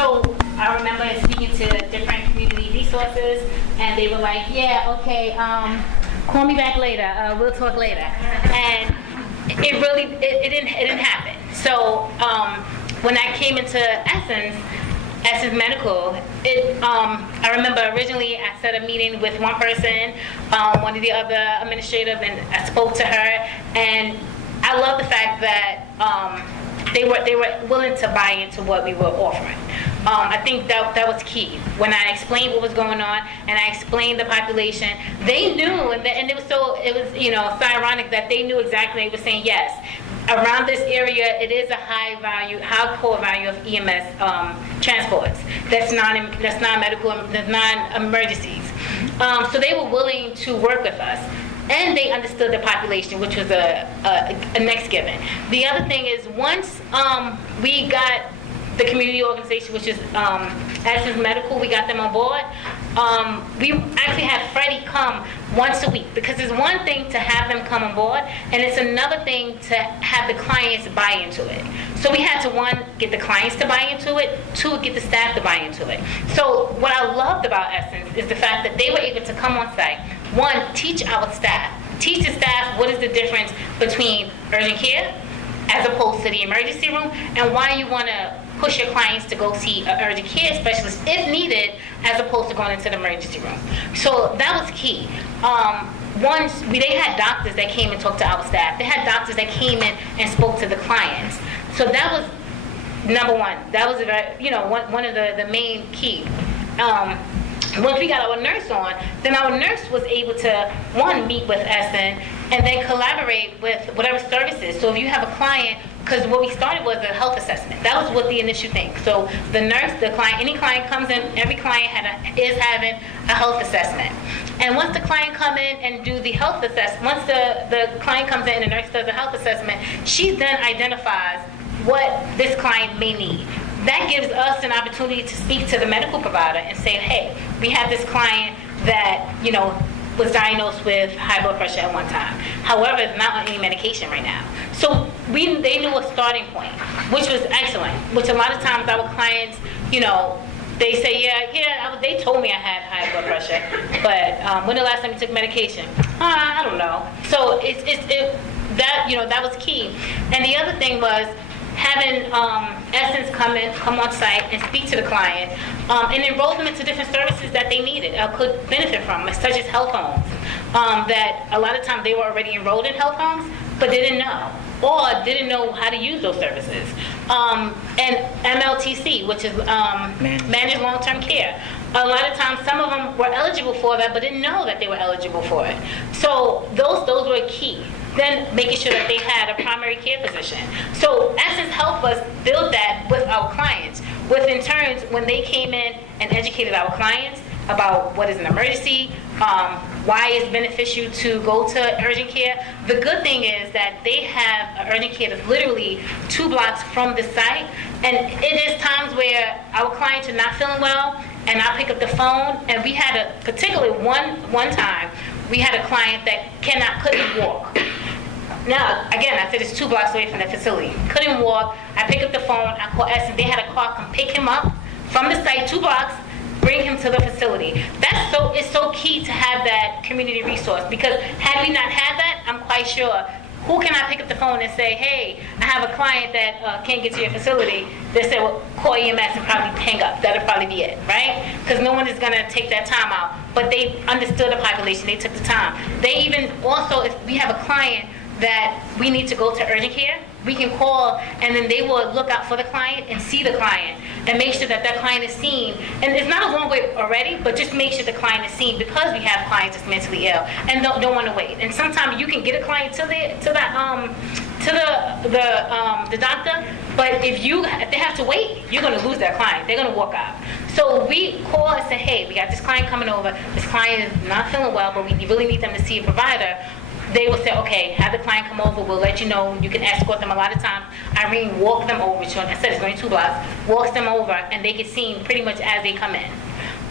So I remember speaking to different community resources, and they were like, yeah, okay, call me back later, we'll talk later. And it really, it didn't happen. So when I came into Essen's Medical, I remember originally I set a meeting with one person, one of the other administrators, and I spoke to her, and I love the fact that they were willing to buy into what we were offering. I think that was key. When I explained what was going on and I explained the population, they knew, and it was so ironic that they knew exactly. They were saying yes. Around this area, it is a high core value of EMS transports. That's non-medical, that's non-emergencies. So they were willing to work with us. And they understood the population, which was a next given. The other thing is, once we got the community organization, which is Essen's Medical, we got them on board. We actually had Freddy come once a week, because it's one thing to have them come on board, and it's another thing to have the clients buy into it. So we had to, one, get the clients to buy into it, two, get the staff to buy into it. So what I loved about Essence is the fact that they were able to come on site, one, teach our staff, teach the staff what is the difference between urgent care as opposed to the emergency room, and why you want to push your clients to go see an urgent care specialist if needed, as opposed to going into the emergency room. So that was key. They had doctors that came and talked to our staff. They had doctors that came in and spoke to the clients. So that was number one. That was one of the main key. Once we got our nurse on, then our nurse was able to, one, meet with Essen, and then collaborate with whatever services. So if you have a client, because what we started was a health assessment. That was what the initial thing. So the nurse, the client, any client comes in, every client is having a health assessment. And once the client come in and do the health assessment, once the client comes in and the nurse does a health assessment, she then identifies what this client may need. That gives us an opportunity to speak to the medical provider and say, hey, we have this client that, was diagnosed with high blood pressure at one time. However, it's not on any medication right now. So they knew a starting point, which was excellent, which a lot of times our clients, they say, they told me I had high blood pressure, but when the last time you took medication? I don't know. So that was key. And the other thing was, having Essence come on site and speak to the client and enroll them into different services that they needed or could benefit from, such as health homes. That a lot of times they were already enrolled in health homes, but they didn't know, or didn't know how to use those services. And MLTC, which is Managed Long-Term Care. A lot of times, some of them were eligible for that, but didn't know that they were eligible for it. So those were key. Then making sure that they had a primary care physician. So Essence helped us build that with our clients, with in turns when they came in and educated our clients about what is an emergency, why it's beneficial to go to urgent care. The good thing is that they have an urgent care that's literally 2 blocks from the site, and it is times where our clients are not feeling well, and I pick up the phone, and we had particularly one time, we had a client that couldn't walk. Now, again, I said it's 2 blocks away from the facility. Couldn't walk. I pick up the phone. I call Essen. They had a car come pick him up from the site, 2 blocks, bring him to the facility. It's so key to have that community resource, because had we not had that, I'm quite sure, who can I pick up the phone and say, hey, I have a client that can't get to your facility? They say, well, call EMS and probably hang up. That'll probably be it, right? Because no one is going to take that time out. But they understood the population. They took the time. They even also, if we have a client that we need to go to urgent care, we can call, and then they will look out for the client and see the client and make sure that client is seen. And it's not a long way already, but just make sure the client is seen, because we have clients that's mentally ill and don't want to wait. And sometimes you can get a client to the doctor, but if they have to wait, you're going to lose that client. They're going to walk out. So we call and say, hey, we got this client coming over. This client is not feeling well, but we really need them to see a provider. They will say, okay, have the client come over, we'll let you know, you can escort them. A lot of times, Irene walks them over, I said it's only 2 blocks, walks them over, and they get seen pretty much as they come in.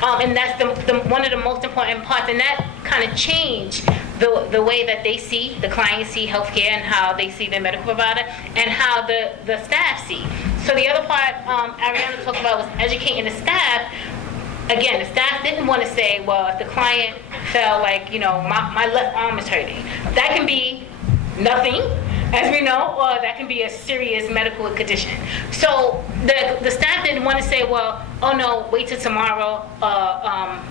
And that's one of the most important parts, and that kind of changed the way that the clients see healthcare and how they see their medical provider and how the staff see. So the other part Ariana talked about was educating the staff. Again, the staff didn't want to say, well, if the client felt like, my left arm is hurting. That can be nothing, as we know, or that can be a serious medical condition. So the staff didn't want to say, well, oh no, wait till tomorrow,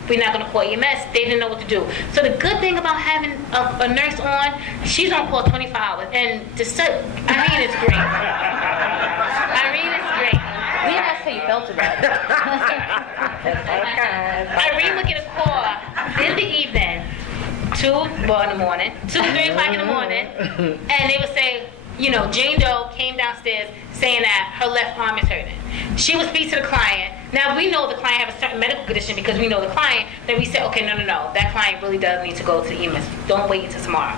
we're not going to call EMS. They didn't know what to do. So the good thing about having a nurse on, she's on call 24 hours. And Irene is great. Irene is great. We didn't ask how you felt about it. Irene would get a call in the evening, in the morning, 2 to 3 o'clock in the morning, and they would say, Jane Doe came downstairs saying that her left arm is hurting. She would speak to the client. Now, we know the client has a certain medical condition because we know the client. Then we say, okay, no. That client really does need to go to the EMS. Don't wait until tomorrow.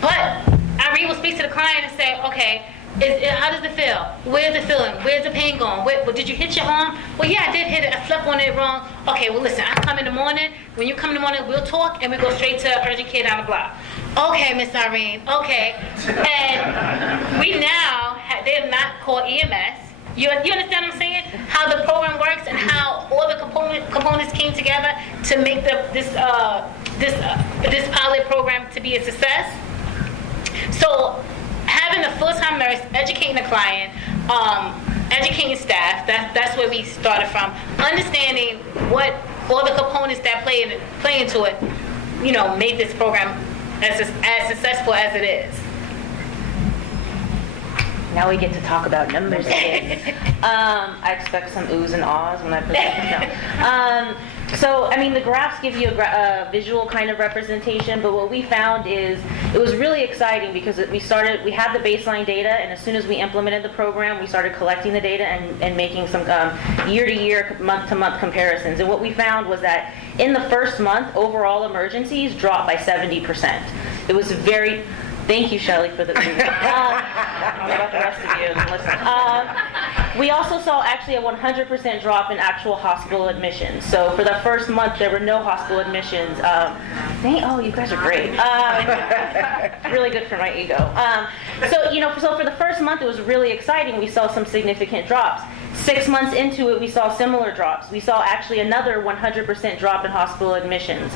But Irene will speak to the client and say, okay, how does it feel? Where's it feeling? Where's the pain going? Did you hit your arm? Well, yeah, I did hit it. I slept on it wrong. Okay, well, listen, I come in the morning. When you come in the morning, we'll talk, and we go straight to urgent care down the block. Okay, Miss Irene, okay. And we now, they're not called EMS. You understand what I'm saying? How the program works and how all the components came together to make this pilot program to be a success. So having a full-time nurse, educating the client, educating staff, that's where we started from. Understanding what all the components that play into it, made this program as successful as it is. Now we get to talk about numbers again. I expect some oohs and ahs when I present. So, the graphs give you a visual kind of representation, but what we found is it was really exciting because we had the baseline data, and as soon as we implemented the program, we started collecting the data and making some year-to-year, month-to-month comparisons. And what we found was that in the first month, overall emergencies dropped by 70%. It was very... Thank you, Shelley, for the... What about the rest of you? Listen. We also saw actually a 100% drop in actual hospital admissions. So for the first month, there were no hospital admissions. You guys are great. Really good for my ego. So for the first month, it was really exciting. We saw some significant drops. 6 months into it, we saw similar drops. We saw actually another 100% drop in hospital admissions.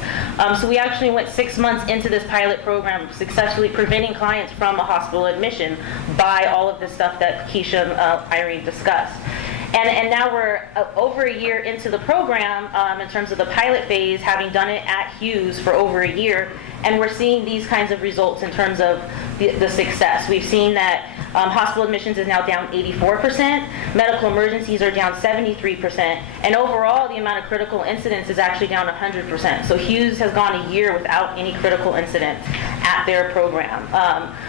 So we actually went 6 months into this pilot program, successfully preventing clients from a hospital admission by all of the stuff that Kishea and Irene discussed. And now we're over a year into the program in terms of the pilot phase, having done it at Hughes for over a year, and we're seeing these kinds of results in terms of the success. We've seen that hospital admissions is now down 84%, medical emergencies are down 73%, and overall the amount of critical incidents is actually down 100%. So Hughes has gone a year without any critical incidents at their program,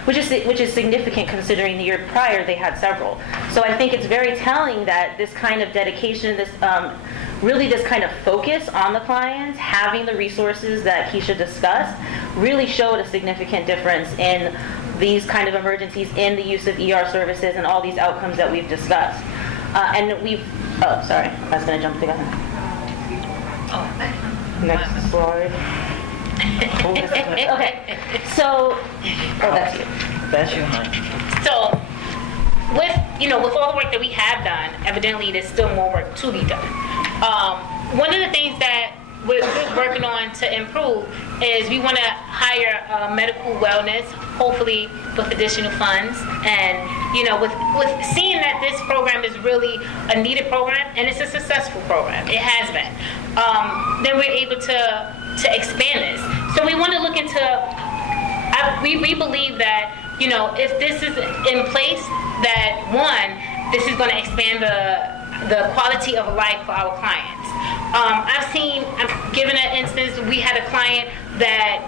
which is significant considering the year prior they had several. So I think it's very telling that this kind of dedication, this kind of focus on the clients, having the resources that Kishea discussed, really showed a significant difference in these kind of emergencies, in the use of ER services and all these outcomes that we've discussed. I was going to jump the gun. Next slide. Okay, so, that's you. That's you, honey. So, with all the work that we have done, evidently there's still more work to be done. One of the things that we're working on to improve is we want to hire medical wellness, hopefully with additional funds, and with seeing that this program is really a needed program and it's a successful program, it has been. Then we're able to expand this. So we want to look into. We believe that if this is in place, that one, this is going to expand the quality of life for our clients. I've given an instance, we had a client that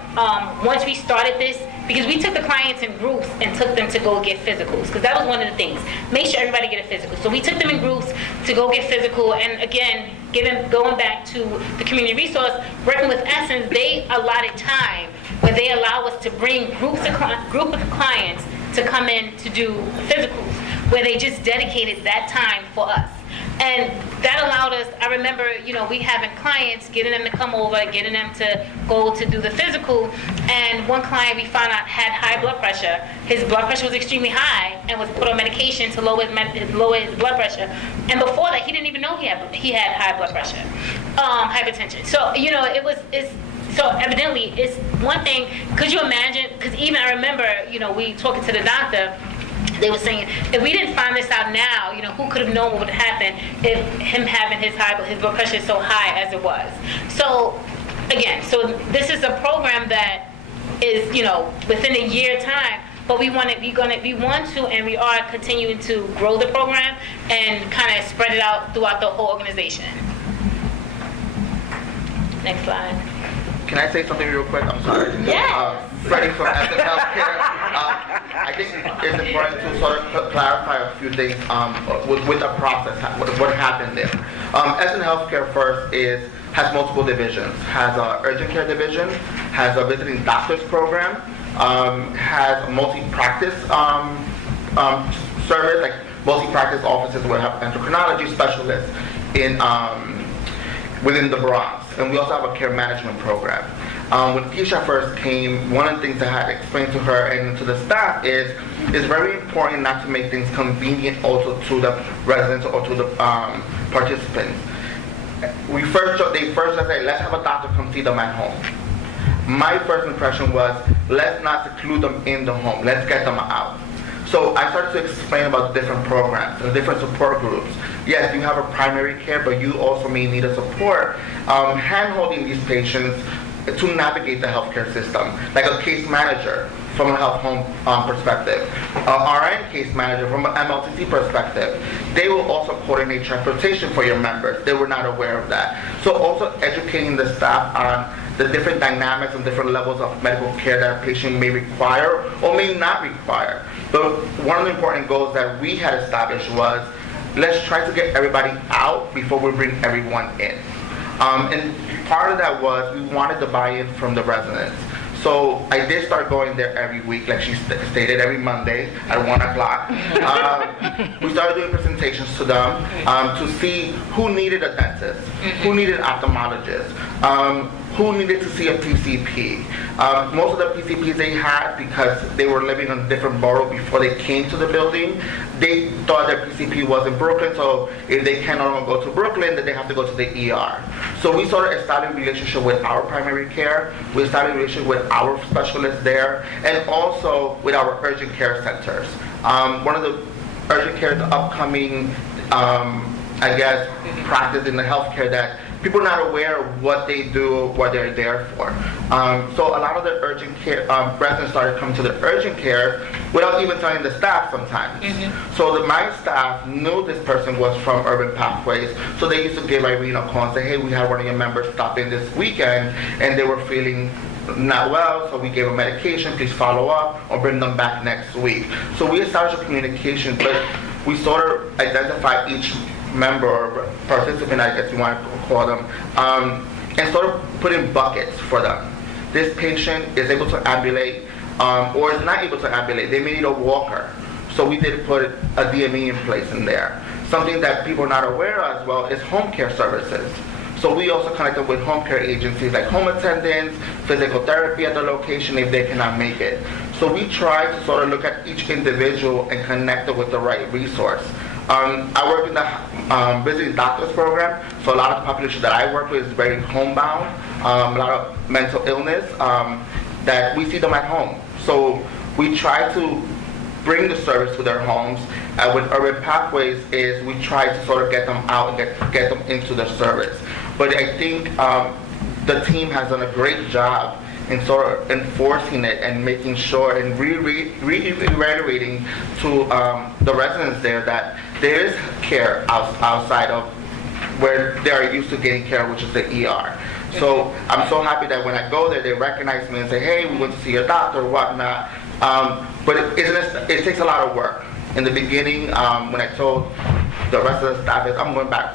once we started this, because we took the clients in groups and took them to go get physicals, because that was one of the things. Make sure everybody get a physical. So we took them in groups to go get physical, and again, going back to the community resource, working with Essen, they allotted time where they allow us to bring group of clients to come in to do physicals, where they just dedicated that time for us. And that allowed us, I remember, we having clients, getting them to come over, getting them to go to do the physical. And one client we found out had high blood pressure. His blood pressure was extremely high and was put on medication to lower his blood pressure. And before that, he didn't even know he had high blood pressure, hypertension. So, so evidently, it's one thing. Could you imagine? Because even I remember, we talking to the doctor. They were saying, if we didn't find this out now, who could have known what would happen if him having his blood pressure so high as it was. So again, this is a program that is, within a year time. But we want to, and we are continuing to grow the program and kind of spread it out throughout the whole organization. Next slide. Can I say something real quick? I'm sorry. Yes. Freddy from Essen Healthcare. I think it's important to sort of clarify a few things with the process, what happened there. Essen Healthcare first has multiple divisions. Has an urgent care division, has a visiting doctors program, has a multi-practice service, like multi-practice offices where we have endocrinology specialists within the Bronx. And we also have a care management program. When Kishea first came, one of the things I had explained to her and to the staff is it's very important not to make things convenient also to the residents or to the participants. They first said, let's have a doctor come see them at home. My first impression was, let's not seclude them in the home. Let's get them out. So I started to explain about the different programs and different support groups. Yes, you have a primary care, but you also may need a support hand-holding these patients to navigate the healthcare system, like a case manager from a health home perspective, RN case manager from an MLTC perspective. They will also coordinate transportation for your members. They were not aware of that. So also educating the staff on the different dynamics and different levels of medical care that a patient may require or may not require. But one of the important goals that we had established was, let's try to get everybody out before we bring everyone in. And part of that was we wanted the buy-in from the residents. So I did start going there every week, like she stated, every Monday at 1 o'clock. We started doing presentations to them to see who needed a dentist, who needed an ophthalmologist, who needed to see a PCP. Most of the PCPs they had, because they were living in a different borough before they came to the building, they thought their PCP was in Brooklyn, so if they can no longer go to Brooklyn, then they have to go to the ER. So we sort of established a relationship with our primary care, we established a relationship with our specialists there, and also with our urgent care centers. One of the urgent care, the upcoming, practice in the healthcare that people are not aware of what they do, what they're there for. So a lot of the urgent care residents started coming to the urgent care without even telling the staff sometimes. So my staff knew this person was from Urban Pathways, so they used to give Irene a call and say, hey, we had one of your members stop in this weekend and they were feeling not well, so we gave them medication, please follow up or bring them back next week. So we established a communication, but we sort of identify each member or participant, I guess you want to call them, and sort of put in buckets for them. This patient is able to ambulate or is not able to ambulate. They may need a walker. So we did put a DME in place in there. Something that people are not aware of as well is home care services. So we also connected with home care agencies like home attendants, physical therapy at the location if they cannot make it. So we try to sort of look at each individual and connect it with the right resource. I work in the visiting doctors program, so a lot of the population that I work with is very homebound, a lot of mental illness, that we see them at home. So we try to bring the service to their homes. With Urban Pathways is we try to sort of get them out and get them into the service. But I think the team has done a great job in sort of enforcing it and making sure and reiterating to the residents there that there is care outside of where they are used to getting care, which is the ER. So I'm so happy that when I go there, they recognize me and say, hey, we went to see your doctor, whatnot. But it takes a lot of work. In the beginning, when I told the rest of the staff is I'm going back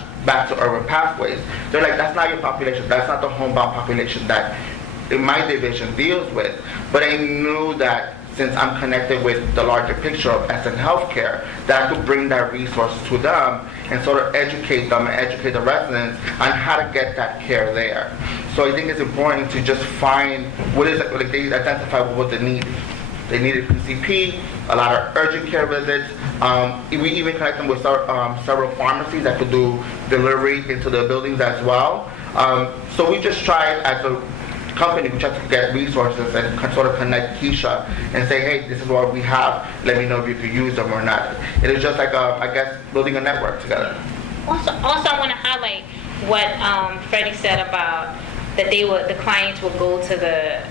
to Urban Pathways, they're like, that's not your population. That's not the homebound population that in my division deals with. But I knew that since I'm connected with the larger picture of Essen Healthcare, that I could bring that resource to them and sort of educate them and educate the residents on how to get that care there. So I think it's important to just find what is it, like they identify what they need. They needed PCP, a lot of urgent care visits. We even connect them with several pharmacies that could do delivery into the buildings as well. So we just tried as a company, we tried to get resources and sort of connect Kishea and say, hey, this is what we have. Let me know if you could use them or not. It is just like, I guess, building a network together. Also, I want to highlight what Freddy said about that the clients will go to the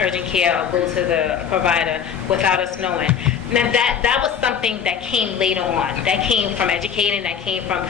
urgent care or go to the provider without us knowing. Now that was something that came later on. That came from educating. That came from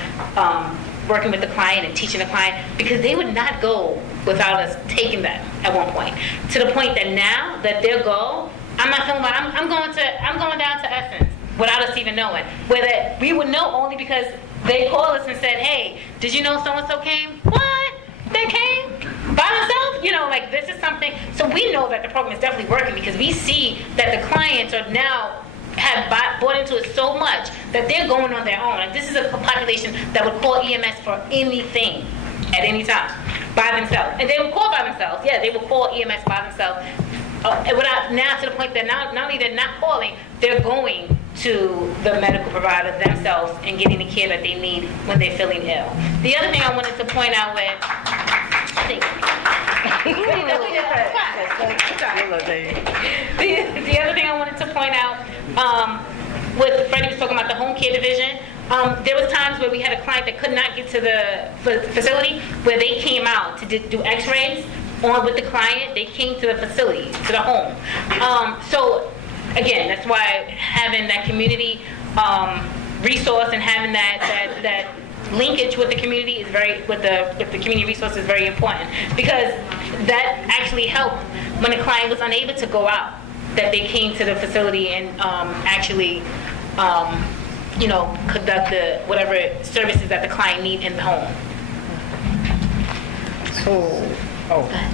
working with the client and teaching the client, because they would not go without us taking that at one point. To the point that now that their goal, I'm not feeling about. I'm going down to Essen without us even knowing. Whether we would know only because they called us and said, hey, did you know so and so came? What? They came by themselves? You know, like this is something. So we know that the program is definitely working because we see that the clients are now have bought into it so much that they're going on their own. Like this is a population that would call EMS for anything at any time by themselves. And they would call by themselves. Yeah, they would call EMS by themselves. Without now to the point that not only they're not calling, they're going to the medical provider themselves and getting the care that they need when they're feeling ill. The other thing I wanted to point out with the other thing I wanted to point out, with Freddy was talking about the home care division, there was times where we had a client that could not get to the facility where they came out to do x-rays on with the client. They came to the facility, to the home. So again, that's why having that community resource and having that linkage with the community is with the community resource is very important, because that actually helped when the client was unable to go out, that they came to the facility and actually conduct the whatever services that the client need in the home.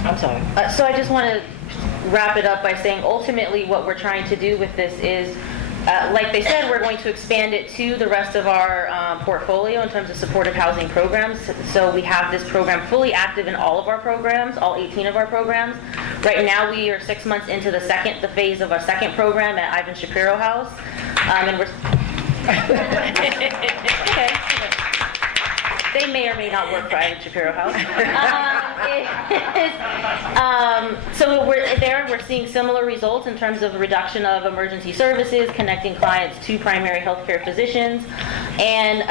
I'm sorry. So I just want to wrap it up by saying ultimately what we're trying to do with this is, like they said, we're going to expand it to the rest of our portfolio in terms of supportive housing programs. So we have this program fully active in all of our programs, all 18 of our programs. Right now we are 6 months into the phase of our second program at Ivan Shapiro House. And we're... okay. They may or may not work for Ivan Shapiro House. So we're seeing similar results in terms of reduction of emergency services, connecting clients to primary healthcare physicians, and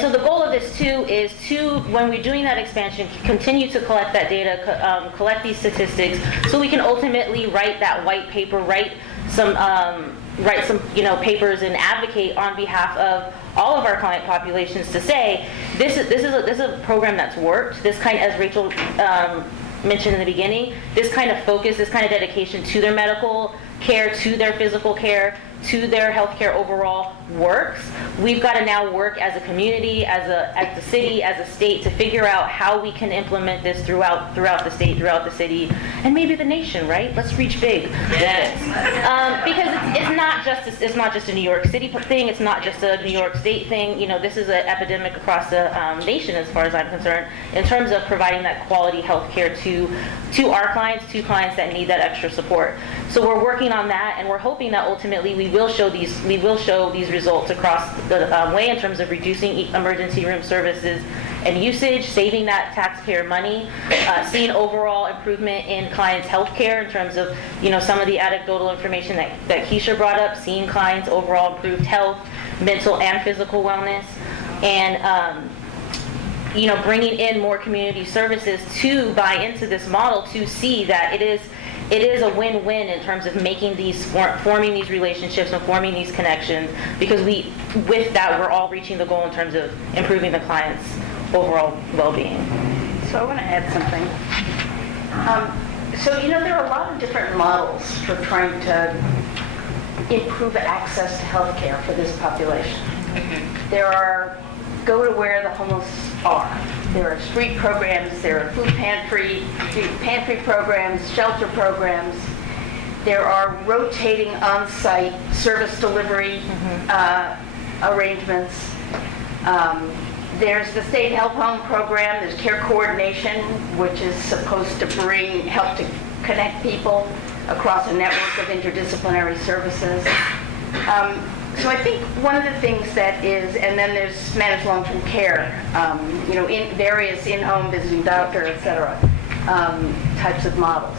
so the goal of this too is to, when we're doing that expansion, continue to collect that data, collect these statistics, so we can ultimately write that white paper, write some papers and advocate on behalf of all of our client populations to say this is a program that's worked. This kind, as Rachael mentioned in the beginning, this kind of focus, this kind of dedication to their medical care, to their physical care, to their healthcare overall works. We've got to now work as a community, as the city, as a state, to figure out how we can implement this throughout the state, throughout the city, and maybe the nation. Right? Let's reach big. Yes. Because it's not just a New York City thing. It's not just a New York State thing. You know, this is an epidemic across the nation, as far as I'm concerned, in terms of providing that quality healthcare to our clients, to clients that need that extra support. So we're working on that, and we're hoping that ultimately we will show these results across the way in terms of reducing emergency room services and usage, saving that taxpayer money, seeing overall improvement in clients' health care in terms of some of the anecdotal information that Kishea brought up, seeing clients' overall improved health, mental and physical wellness, and bringing in more community services to buy into this model, to see that it is a win-win in terms of forming these relationships and forming these connections, because with that we're all reaching the goal in terms of improving the client's overall well-being. So I want to add something. There are a lot of different models for trying to improve access to health care for this population. There are go to where the homeless are. There are street programs, there are food pantry programs, shelter programs. There are rotating on-site service delivery arrangements. There's the state health home program. There's care coordination, which is supposed to help to connect people across a network of interdisciplinary services. So I think one of the things that is, and then there's managed long-term care, in various in-home visiting doctor, et cetera, types of models.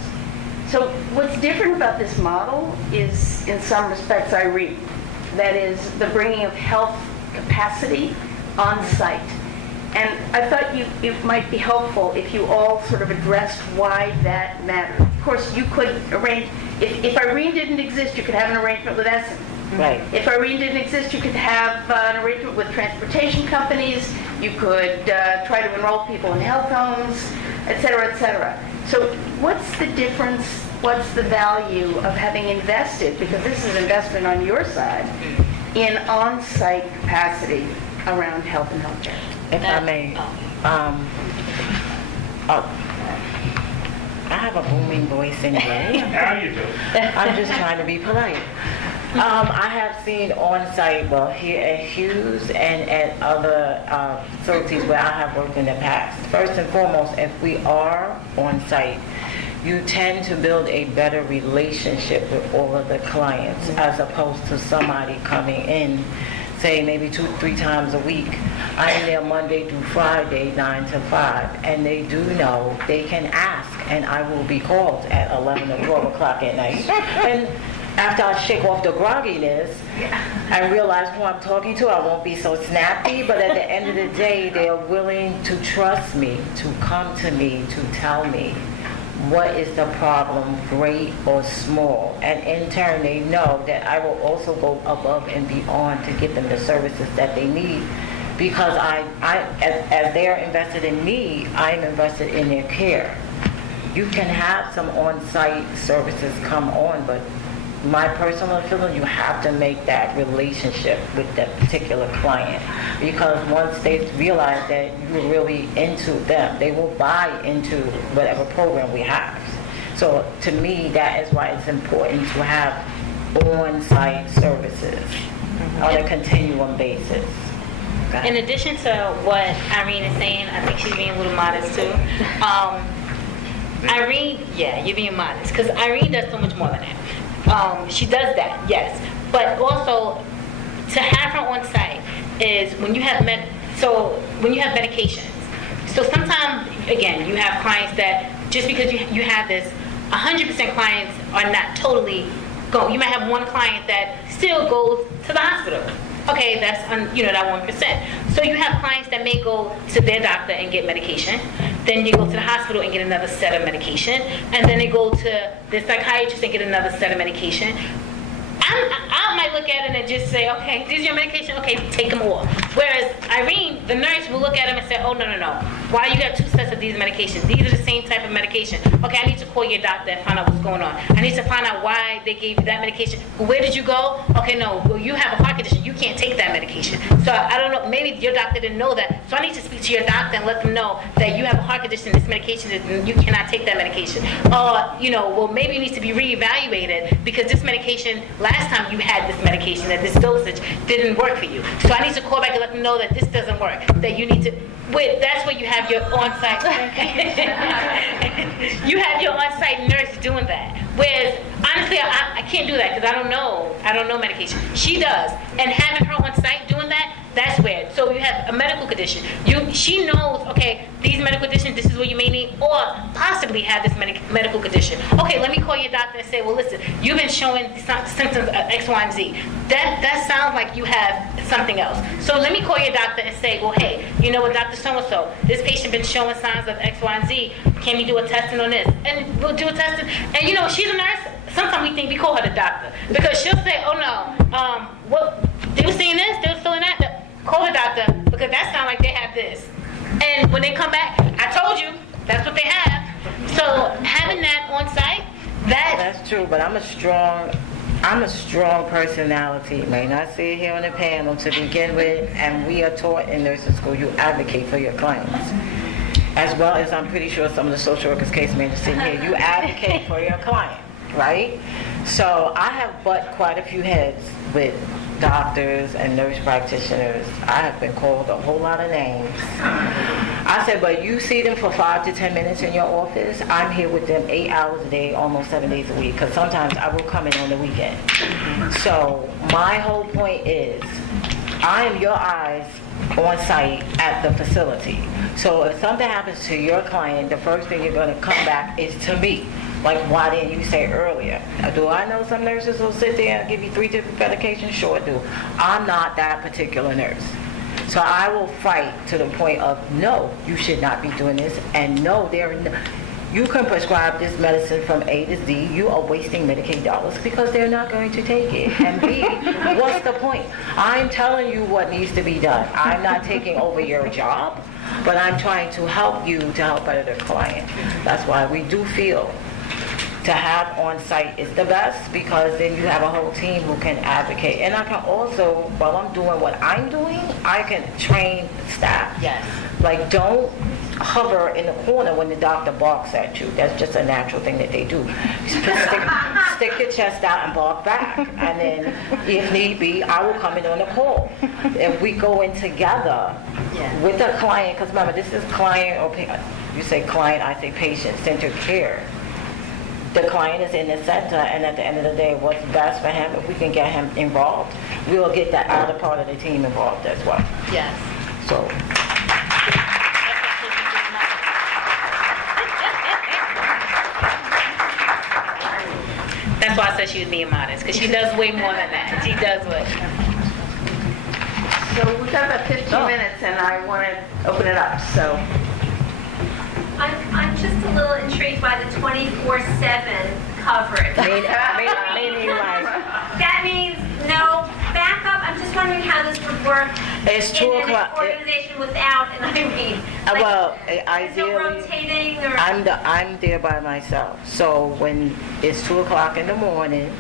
So what's different about this model is, in some respects, Irene. That is the bringing of health capacity on site. And I thought it might be helpful if you all sort of addressed why that mattered. Of course, you could arrange, if Irene didn't exist, you could have an arrangement with Essen. Right. If Irene didn't exist, you could have an arrangement with transportation companies. You could try to enroll people in health homes, et cetera, et cetera. So what's the difference? What's the value of having invested, because this is investment on your side, in on-site capacity around health and healthcare? If I may, I have a booming voice anyway. How you do? I'm just trying to be polite. I have seen on-site, well, here at Hughes and at other facilities where I have worked in the past. First and foremost, if we are on-site, you tend to build a better relationship with all of the clients as opposed to somebody coming in, say maybe 2-3 times a week. I'm there Monday through Friday, 9 to 5, and they do know they can ask, and I will be called at 11 or 12 o'clock at night. And after I shake off the grogginess, I realize who I'm talking to. I won't be so snappy, but at the end of the day, they are willing to trust me, to come to me, to tell me what is the problem, great or small. And in turn, they know that I will also go above and beyond to get them the services that they need. Because as they're invested in me, I'm invested in their care. You can have some on-site services come on, but my personal feeling, you have to make that relationship with that particular client, because once they realize that you're really into them, they will buy into whatever program we have. So to me, that is why it's important to have on-site services on a continuum basis. In addition to what Irene is saying, I think she's being a little modest too. Irene, yeah, you're being modest, because Irene does so much more than that. She does that, yes. But also, to have her on site is when you have medications. So sometimes, again, you have clients that just because you have this, 100% clients are not totally go. You might have one client that still goes to the hospital. Okay, that's that 1%. So you have clients that may go to their doctor and get medication. Then you go to the hospital and get another set of medication. And then they go to the psychiatrist and get another set of medication. I might look at it and just say, okay, these are your medication, okay, take them all. Whereas Irene, the nurse, will look at him and say, oh, no. Why you got 2 sets of these medications? These are the same type of medication. Okay, I need to call your doctor and find out what's going on. I need to find out why they gave you that medication. Where did you go? Okay, no, well, you have a heart condition. You can't take that medication. So I don't know, maybe your doctor didn't know that. So I need to speak to your doctor and let them know that you have a heart condition, this medication, you cannot take that medication. Well, maybe it needs to be reevaluated because this medication, last time you had this medication, that this dosage didn't work for you. So I need to call back and let them know that this doesn't work, that you need to, that's where you have your on-site, you have your on-site nurse doing that. Whereas, honestly, I can't do that because I don't know medication. She does. And having her on-site doing that, that's weird. So you have a medical condition. She knows, okay, these medical conditions, this is what you may need, or possibly have this medical condition. Okay, let me call your doctor and say, well, listen, you've been showing symptoms of X, Y, and Z. That sounds like you have something else. So let me call your doctor and say, well, hey, you know what, Dr. So-and-so, this patient been showing signs of X, Y, and Z. Can we do a testing on this? And we'll do a testing. And she's a nurse. Sometimes we call her the doctor. Because she'll say, oh no, what, they were saying this, they were feeling that. Call the doctor, because that sounds like they have this. And when they come back, I told you, that's what they have. So having that on site, that's true, but I'm a strong personality. May not sit here on the panel to begin with, and we are taught in nursing school, you advocate for your clients. As well as I'm pretty sure some of the social workers, case managers sitting here, you advocate for your client. right? So I have butted quite a few heads with doctors and nurse practitioners. I have been called a whole lot of names. I said, but you see them for 5 to 10 minutes in your office. I'm here with them 8 hours a day, almost 7 days a week, because sometimes I will come in on the weekend. So my whole point is, I am your eyes on site at the facility. So if something happens to your client, the first thing you're going to come back is to me. Like, why didn't you say earlier? Do I know some nurses will sit there and give you 3 different medications? Sure do. I'm not that particular nurse. So I will fight to the point of, no, you should not be doing this, and no, you can prescribe this medicine from A to Z. You are wasting Medicaid dollars because they're not going to take it. And B, what's the point? I'm telling you what needs to be done. I'm not taking over your job, but I'm trying to help you to help better the client. That's why we do feel to have on-site is the best, because then you have a whole team who can advocate. And I can also, while I'm doing what I'm doing, I can train staff. Yes. Like, don't hover in the corner when the doctor barks at you. That's just a natural thing that they do. Stick your chest out and bark back. And then, if need be, I will come in on the call. If we go in together with the client, because remember, this is client, or you say client, I say patient-centered care. The client is in the center, and at the end of the day, what's best for him, if we can get him involved, we will get that other part of the team involved as well. Yes. So, That's why I said she was being modest, because she does way more than that. She does way. So we've got about 15 minutes, and I want to open it up, so. I'm just a little intrigued by the 24/7 coverage. That means no backup. I'm just wondering how this would work It's 2 in o'clock. an organization without an Irene. Well, there's no ideally, rotating or. I'm there by myself. So when it's 2 o'clock in the morning,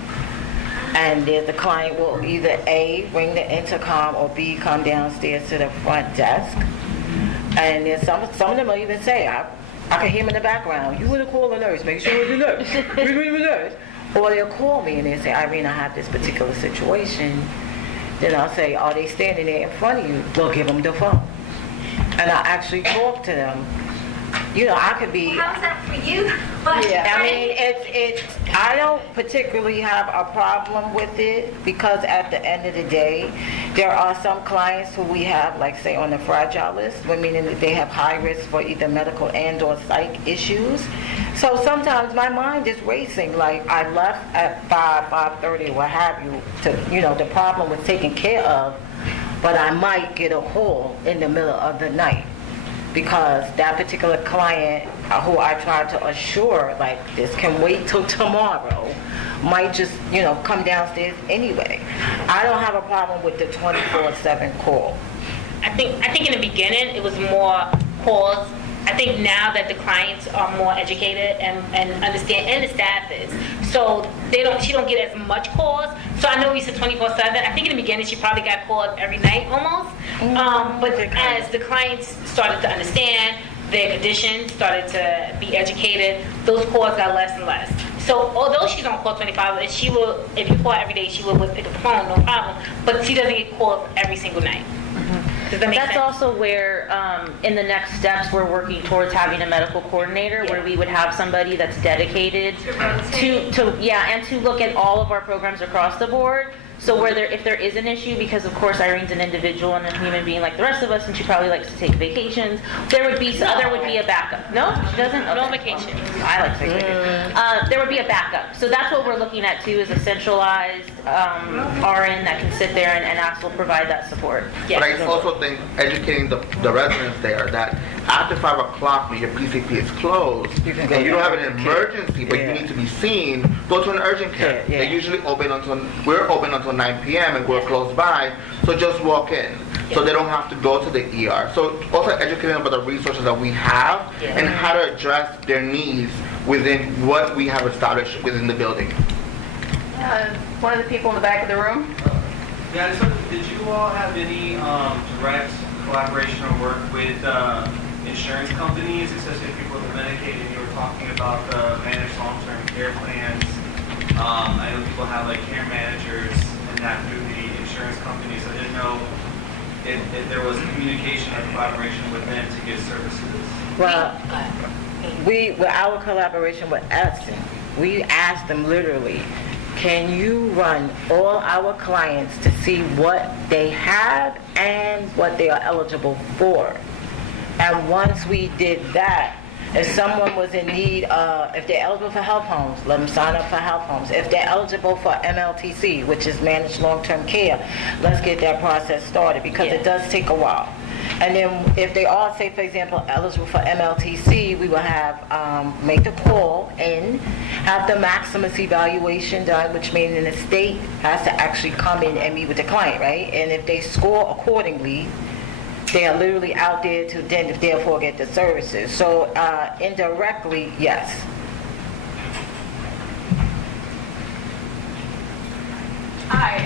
and the client will either A, ring the intercom, or B, come downstairs to the front desk. And there's some of them will even say, I can hear him in the background, you want to call the nurse, make sure it's the nurse. The nurse. Or they'll call me and they'll say, Irene, I have this particular situation. Then I'll say, are they standing there in front of you? They'll give them the phone. And I actually talk to them. You know, I could be... How's that for you? Yeah, I mean, I don't particularly have a problem with it, because at the end of the day, there are some clients who we have, like say on the fragile list, meaning that they have high risk for either medical and or psych issues. So sometimes my mind is racing, like I left at 5:30, what have you, to, the problem was taken care of, but I might get a call in the middle of the night. Because that particular client who I tried to assure, like, this can wait till tomorrow, might just, come downstairs anyway. I don't have a problem with the 24/7 call. I think in the beginning it was more calls. I think now that the clients are more educated and understand, and the staff is, so she don't get as much calls. So I know we said 24/7. I think in the beginning she probably got called every night almost. But as the clients started to understand their condition, started to be educated, those calls got less and less. So although she's on call 25, if you call her every day, she will pick up the phone, no problem. But she doesn't get called every single night. Does that make sense? That's also where, in the next steps, we're working towards having a medical coordinator, where we would have somebody that's dedicated to look at all of our programs across the board. So if there is an issue, because of course Irene's an individual and a human being like the rest of us, and she probably likes to take vacations, there would be a backup. No, she doesn't. No vacation. I like to take vacations. There would be a backup. So that's what we're looking at too, is a centralized RN that can sit there and actually provide that support. Yes. But I also think educating the residents there that after 5 o'clock when your PCP is closed and you don't have an emergency, but you need to be seen, go to an urgent care. Yeah. They usually we're open until 9 p.m. and we're close by, so just walk in. So they don't have to go to the ER. So also educating them about the resources that we have and how to address their needs within what we have established within the building. One of the people in the back of the room. Yeah, I just wondered, did you all have any direct collaboration or work with insurance companies, especially people with Medicaid, and you were talking about the managed long-term care plans I know people have like care managers and that through the insurance companies. I didn't know if there was communication or collaboration with them to get services. Well, with our collaboration with Essen, we asked them literally, can you run all our clients to see what they have and what they are eligible for? And once we did that, if someone was in need of, if they're eligible for health homes, let them sign up for health homes. If they're eligible for MLTC, which is managed long-term care, let's get that process started because it does take a while. And then if they are, say for example, eligible for MLTC, we will have, make the call in, have the maximus evaluation done, which means the state has to actually come in and meet with the client, right? And if they score accordingly, they are literally out there to then therefore get the services. So indirectly, yes. Hi,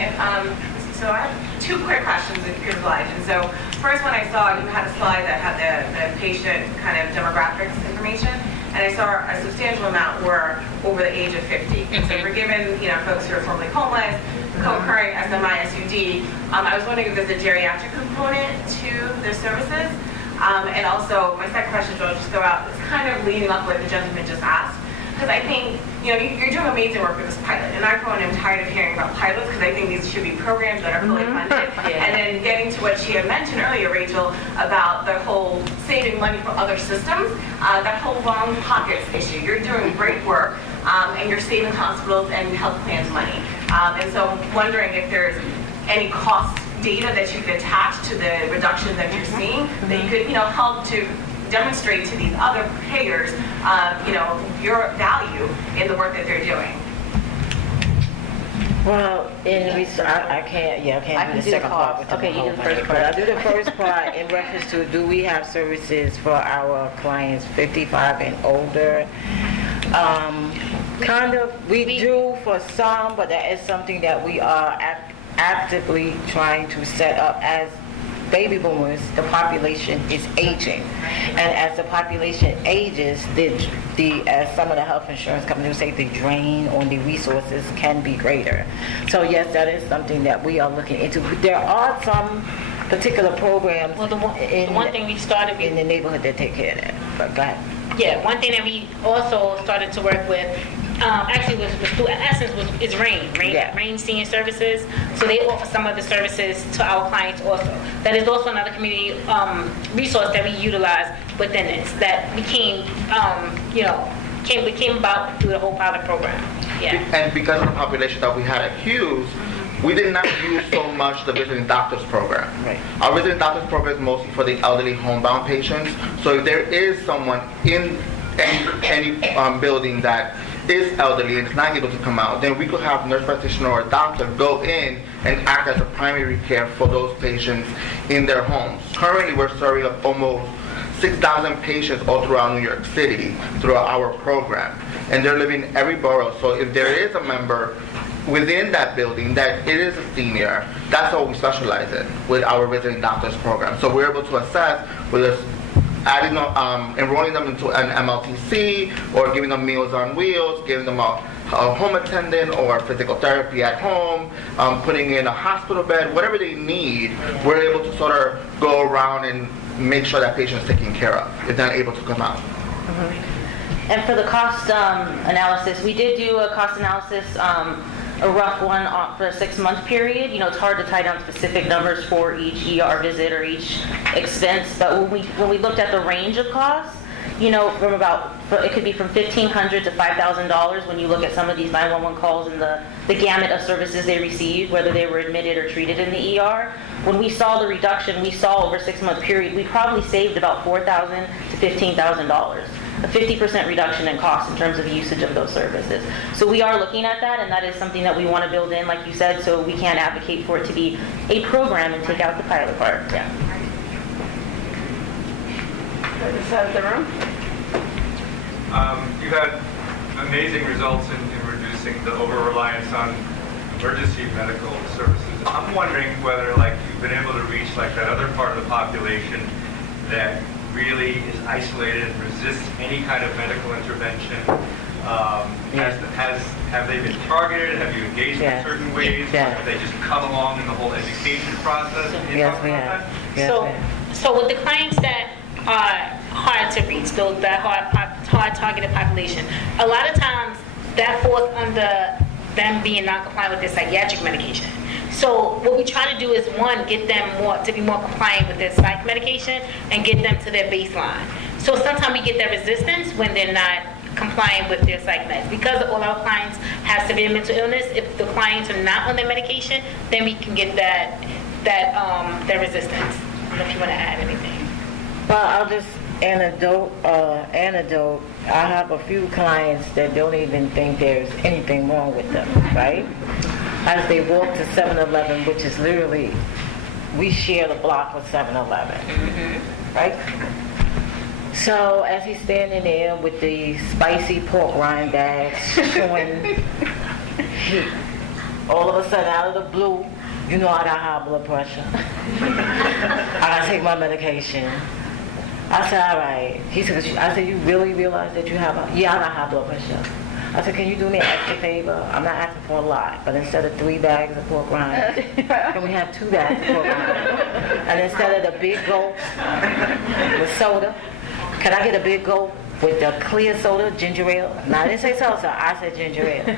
so I have two quick questions if you're obliged. And so first one, I saw you had a slide that had the patient kind of demographics information, and I saw a substantial amount were over the age of 50. And so we're given, folks who are formerly homeless, co-occurring SMI, SUD. I was wondering if there's a geriatric component to the services. And also, my second question, I'll just go out, it's kind of leading up what the gentleman just asked. Because I think, you're doing amazing work with this pilot. And I, for one, am tired of hearing about pilots because I think these should be programs that are fully funded. And then getting to what she had mentioned earlier, Rachael, about the whole saving money for other systems, that whole long pockets issue. You're doing great work. And you're saving hospitals and health plans money. And so I'm wondering if there's any cost data that you could attach to the reduction that you're seeing that you could, help to demonstrate to these other payers, your value in the work that they're doing. Well, I can't do the second part. Okay, you do the first part. But I'll do the first part in reference to do we have services for our clients 55 and older? We do for some, but that is something that we are actively trying to set up. As baby boomers, the population is aging, and as the population ages, as some of the health insurance companies say, the drain on the resources can be greater. So yes, that is something that we are looking into. There are some particular programs Well, the one thing we started in the neighborhood that take care of that. But go ahead. Yeah, one thing that we also started to work with, actually was through Essence, is Rain Senior Services. So they offer some of the services to our clients also. That is also another community resource that we utilize within this, that became about through the whole pilot program. Yeah. And because of the population that we had at Hughes, we did not use so much the visiting doctors program. Right. Our visiting doctors program is mostly for the elderly homebound patients. So if there is someone in any building that is elderly and is not able to come out, then we could have nurse practitioner or a doctor go in and act as a primary care for those patients in their homes. Currently, we're serving up almost 6,000 patients all throughout New York City through our program. And they're living in every borough. So if there is a member within that building that it is a senior, that's what we specialize in with our visiting doctors program. So we're able to assess whether enrolling them into an MLTC or giving them Meals on Wheels, giving them a home attendant or physical therapy at home, putting in a hospital bed, whatever they need, we're able to sort of go around and make sure that patient is taken care of if they're not able to come out. Mm-hmm. And for the cost analysis, we did do a cost analysis, a rough one for a 6-month period. It's hard to tie down specific numbers for each ER visit or each expense, but when we looked at the range of costs, it could be from $1,500 to $5,000 when you look at some of these 911 calls and the gamut of services they received, whether they were admitted or treated in the ER. When we saw the reduction, we saw over a 6-month period, we probably saved about $4,000 to $15,000. A 50% reduction in cost in terms of usage of those services. So we are looking at that, and that is something that we want to build in, like you said, so we can advocate for it to be a program and take out the pilot part. Yeah. This side of the room. You've had amazing results in reducing the over-reliance on emergency medical services. I'm wondering whether you've been able to reach that other part of the population that really is isolated and resists any kind of medical intervention, Have they been targeted? Have you engaged in certain ways? Yes. Have they just come along in the whole education process? Yes, we have. Yes, we have. So with the clients that are hard to reach, those that hard targeted population, a lot of times that falls under them being non-compliant with their psychiatric medication. So what we try to do is, one, get them to be more compliant with their psych medication and get them to their baseline. So sometimes we get that resistance when they're not compliant with their psych meds. Because all our clients have severe mental illness, if the clients are not on their medication, then we can get that resistance. I don't know if you want to add anything. Well, I'll just anecdote. I have a few clients that don't even think there's anything wrong with them, right? As they walk to 7-Eleven, which is literally, we share the block with 7-Eleven, right? So as he's standing there with the spicy pork rind bags, chewing, all of a sudden, out of the blue, you know I got high blood pressure. I gotta take my medication. I said, all right. I said, you really realize that you have I got high blood pressure. I said, can you do me an extra favor? I'm not asking for a lot, but instead of 3 bags of pork rinds, can we have 2 bags of pork rinds? And instead of the big gulp with soda, can I get a big gulp with the clear soda, ginger ale? No, I didn't say salsa, I said ginger ale.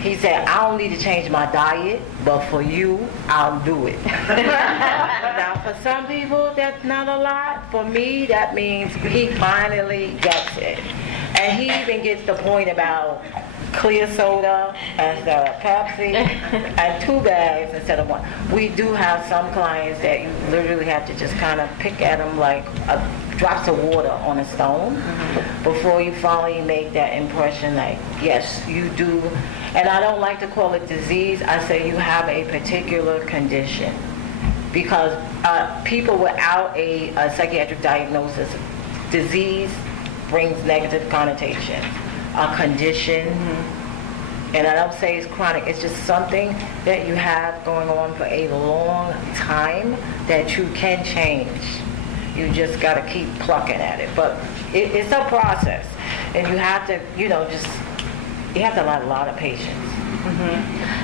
He said, I don't need to change my diet, but for you, I'll do it. Now, for some people, that's not a lot. For me, that means he finally gets it. And he even gets the point about clear soda instead of Pepsi and 2 bags instead of 1. We do have some clients that you literally have to just kind of pick at them like drops of water on a stone before you finally make that impression like, yes, you do. And I don't like to call it disease. I say you have a particular condition. Because people without a psychiatric diagnosis, disease brings negative connotation. A condition, and I don't say it's chronic, it's just something that you have going on for a long time that you can change. You just got to keep plucking at it. But it's a process, and you have to, you have to have a lot of patience.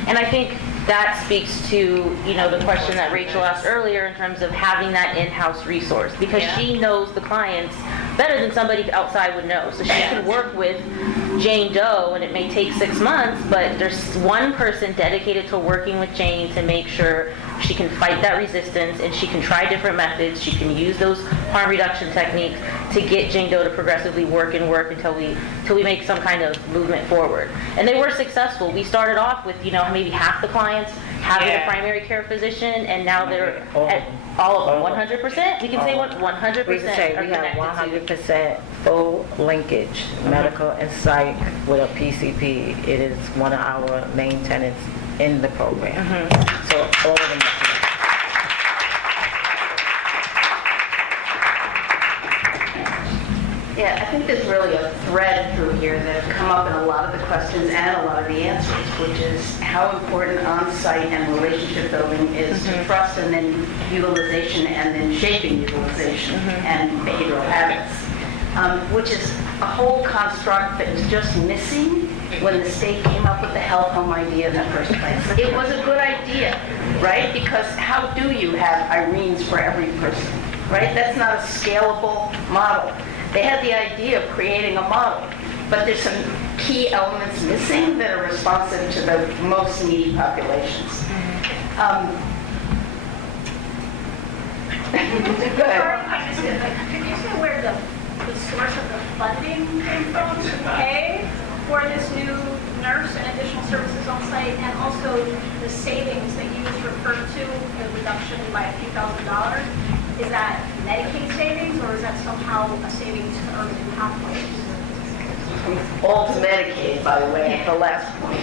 And I think that speaks to, the question that Rachael asked earlier in terms of having that in-house resource, because she knows the clients better than somebody outside would know. So she can work with Jane Doe, and it may take 6 months, but there's one person dedicated to working with Jane to make sure she can fight that resistance, and she can try different methods. She can use those harm reduction techniques to get Jane Doe to progressively work until we make some kind of movement forward. And they were successful. We started off with, maybe half the clients having a primary care physician, and now they're at all of them, 100%? We can say 100%. We can say we have 100% full linkage, medical and psych with a PCP. It is one of our main tenants in the program. So all of them. Yeah, I think there's really a thread through here that have come up in a lot of the questions and a lot of the answers, which is how important on-site and relationship building is to trust, and then utilization, and then shaping utilization and behavioral habits, which is a whole construct that was just missing when the state came up with the health home idea in the first place. It was a good idea, right? Because how do you have Irenes for every person, right? That's not a scalable model. They had the idea of creating a model, but there's some key elements missing that are responsive to the most needy populations. Go ahead. Can you say where the source of the funding came from to pay for this new nurse and additional services on site, and also the savings that you just referred to, a reduction by a few $1,000s? Is that Medicaid savings, or is that somehow a savings to urban pathways? All to Medicaid, by the way, at the last point.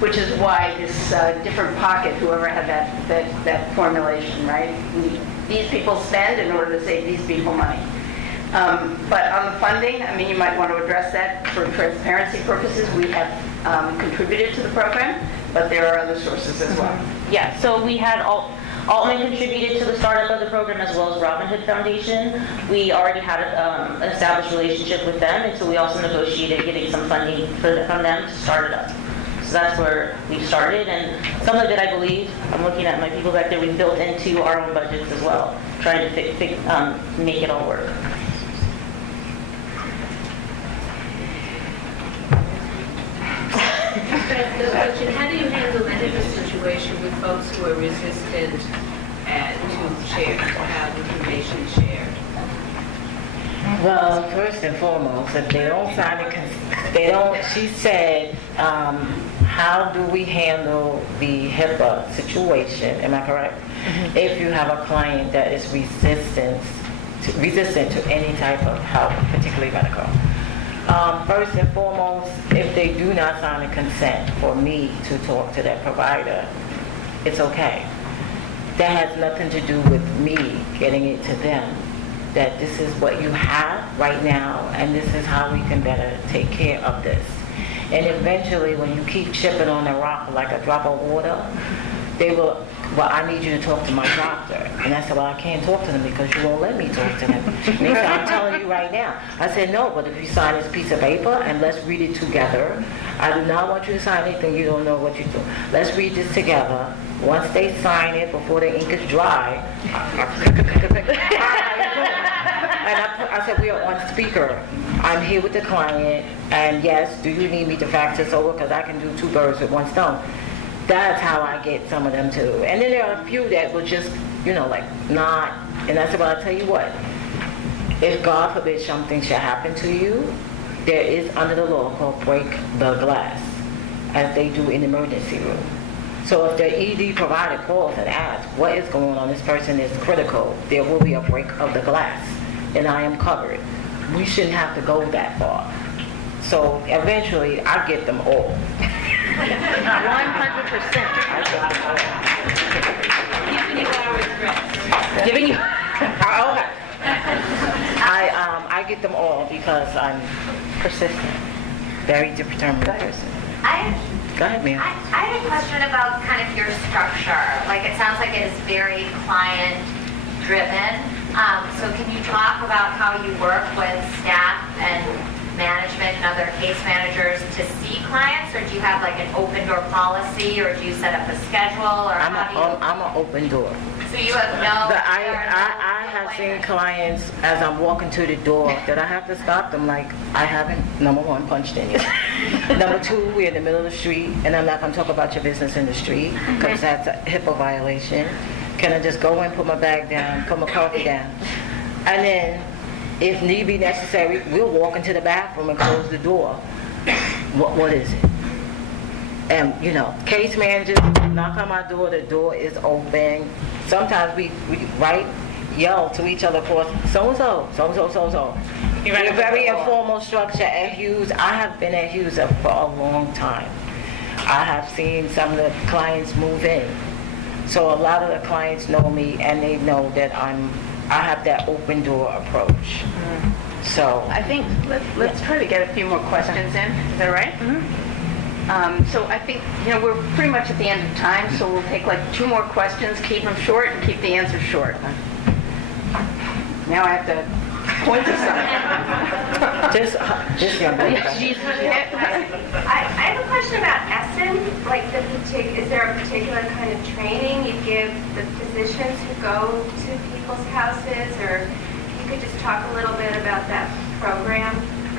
Which is why this different pocket, whoever had that formulation, right? These people spend in order to save these people money. But on the funding, you might want to address that for transparency purposes. We have contributed to the program, but there are other sources as well. So we had Altman contributed to the startup of the program as well as Robin Hood Foundation. We already had an established relationship with them, and so we also negotiated getting some funding from them to start it up. So that's where we started, and some of it, I believe, I'm looking at my people back there, we've built into our own budgets as well, trying to make it all work. The question, how do you handle the situation with folks who are resistant to have information shared? Well, first and foremost, if they don't sign it, she said, how do we handle the HIPAA situation, am I correct? Mm-hmm. If you have a client that is resistant to any type of help, particularly medical. First and foremost, if they do not sign a consent for me to talk to that provider, it's okay. That has nothing to do with me getting it to them. That this is what you have right now, and this is how we can better take care of this. And eventually, when you keep chipping on the rock like a drop of water, they will, well, I need you to talk to my doctor. And I said, well, I can't talk to them because you won't let me talk to them. And he said, I'm telling you right now. I said, no, but if you sign this piece of paper and let's read it together. I do not want you to sign anything you don't know what you're doing. Let's read this together. Once they sign it, before the ink is dry, and I said, we are on speaker. I'm here with the client, and yes, do you need me to fax this over? Because I can do 2 birds with 1 stone. That's how I get some of them too. And then there are a few that will just, like not, and I said, well, I'll tell you what, if God forbid something should happen to you, there is under the law called break the glass, as they do in the emergency room. So if the ED provider calls and asks, what is going on, this person is critical, there will be a break of the glass, and I am covered. We shouldn't have to go that far. So eventually, I get them all. 100%. I get them all. Giving you our address. Giving you, okay. I get them all because I'm persistent, very determined person. Go ahead, ma'am. I had a question about kind of your structure. Like, it sounds like it is very client-driven. So can you talk about how you work with staff and management and other case managers to see clients, or do you have like an open door policy, or do you set up a schedule, or I'm an open door. So you have no... I have seen clients as I'm walking to the door that I have to stop them like I haven't, number 1, punched anyone. Number 2, we're in the middle of the street, and I'm not going to talk about your business in the street because that's a HIPAA violation. Can I just go in, put my bag down, put my coffee down? And then, if need be necessary, we'll walk into the bathroom and close the door. What is it? And, case managers knock on my door, the door is open. Sometimes we yell to each other for so-and-so, so-and-so, so-and-so. We're a very informal structure at Hughes. I have been at Hughes for a long time. I have seen some of the clients move in. So a lot of the clients know me, and they know that I have that open door approach. So I think let's try to get a few more questions in. Is that right? Mm-hmm. So I think we're pretty much at the end of time, so we'll take like 2 more questions, keep them short, and keep the answers short. Now I have to point to something. Just young lady. I have a question about Essen. Like, is there a particular kind of training you give the physicians who go to people's houses, or you could just talk a little bit about that program?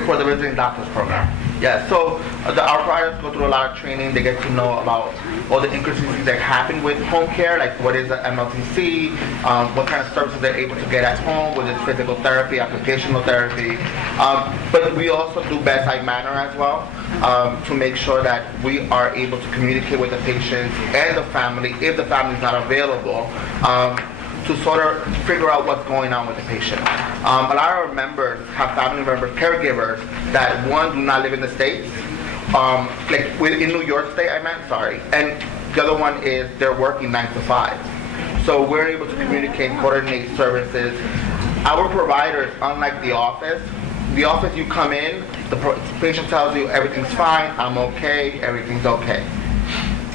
For the visiting doctors program. Yeah, so our providers go through a lot of training. They get to know about all the intricacies that happen with home care, like what is the MLTC, what kind of services they're able to get at home, whether it's physical therapy, occupational therapy. But we also do bedside manner as well, to make sure that we are able to communicate with the patients and the family, if the family is not available, to sort of figure out what's going on with the patient. A lot of our members have family members, caregivers, that one, do not live in the States, like in New York State, and the other one is they're working 9 to 5. So we're able to communicate, coordinate services. Our providers, unlike the office you come in, the patient tells you everything's fine, I'm okay, everything's okay.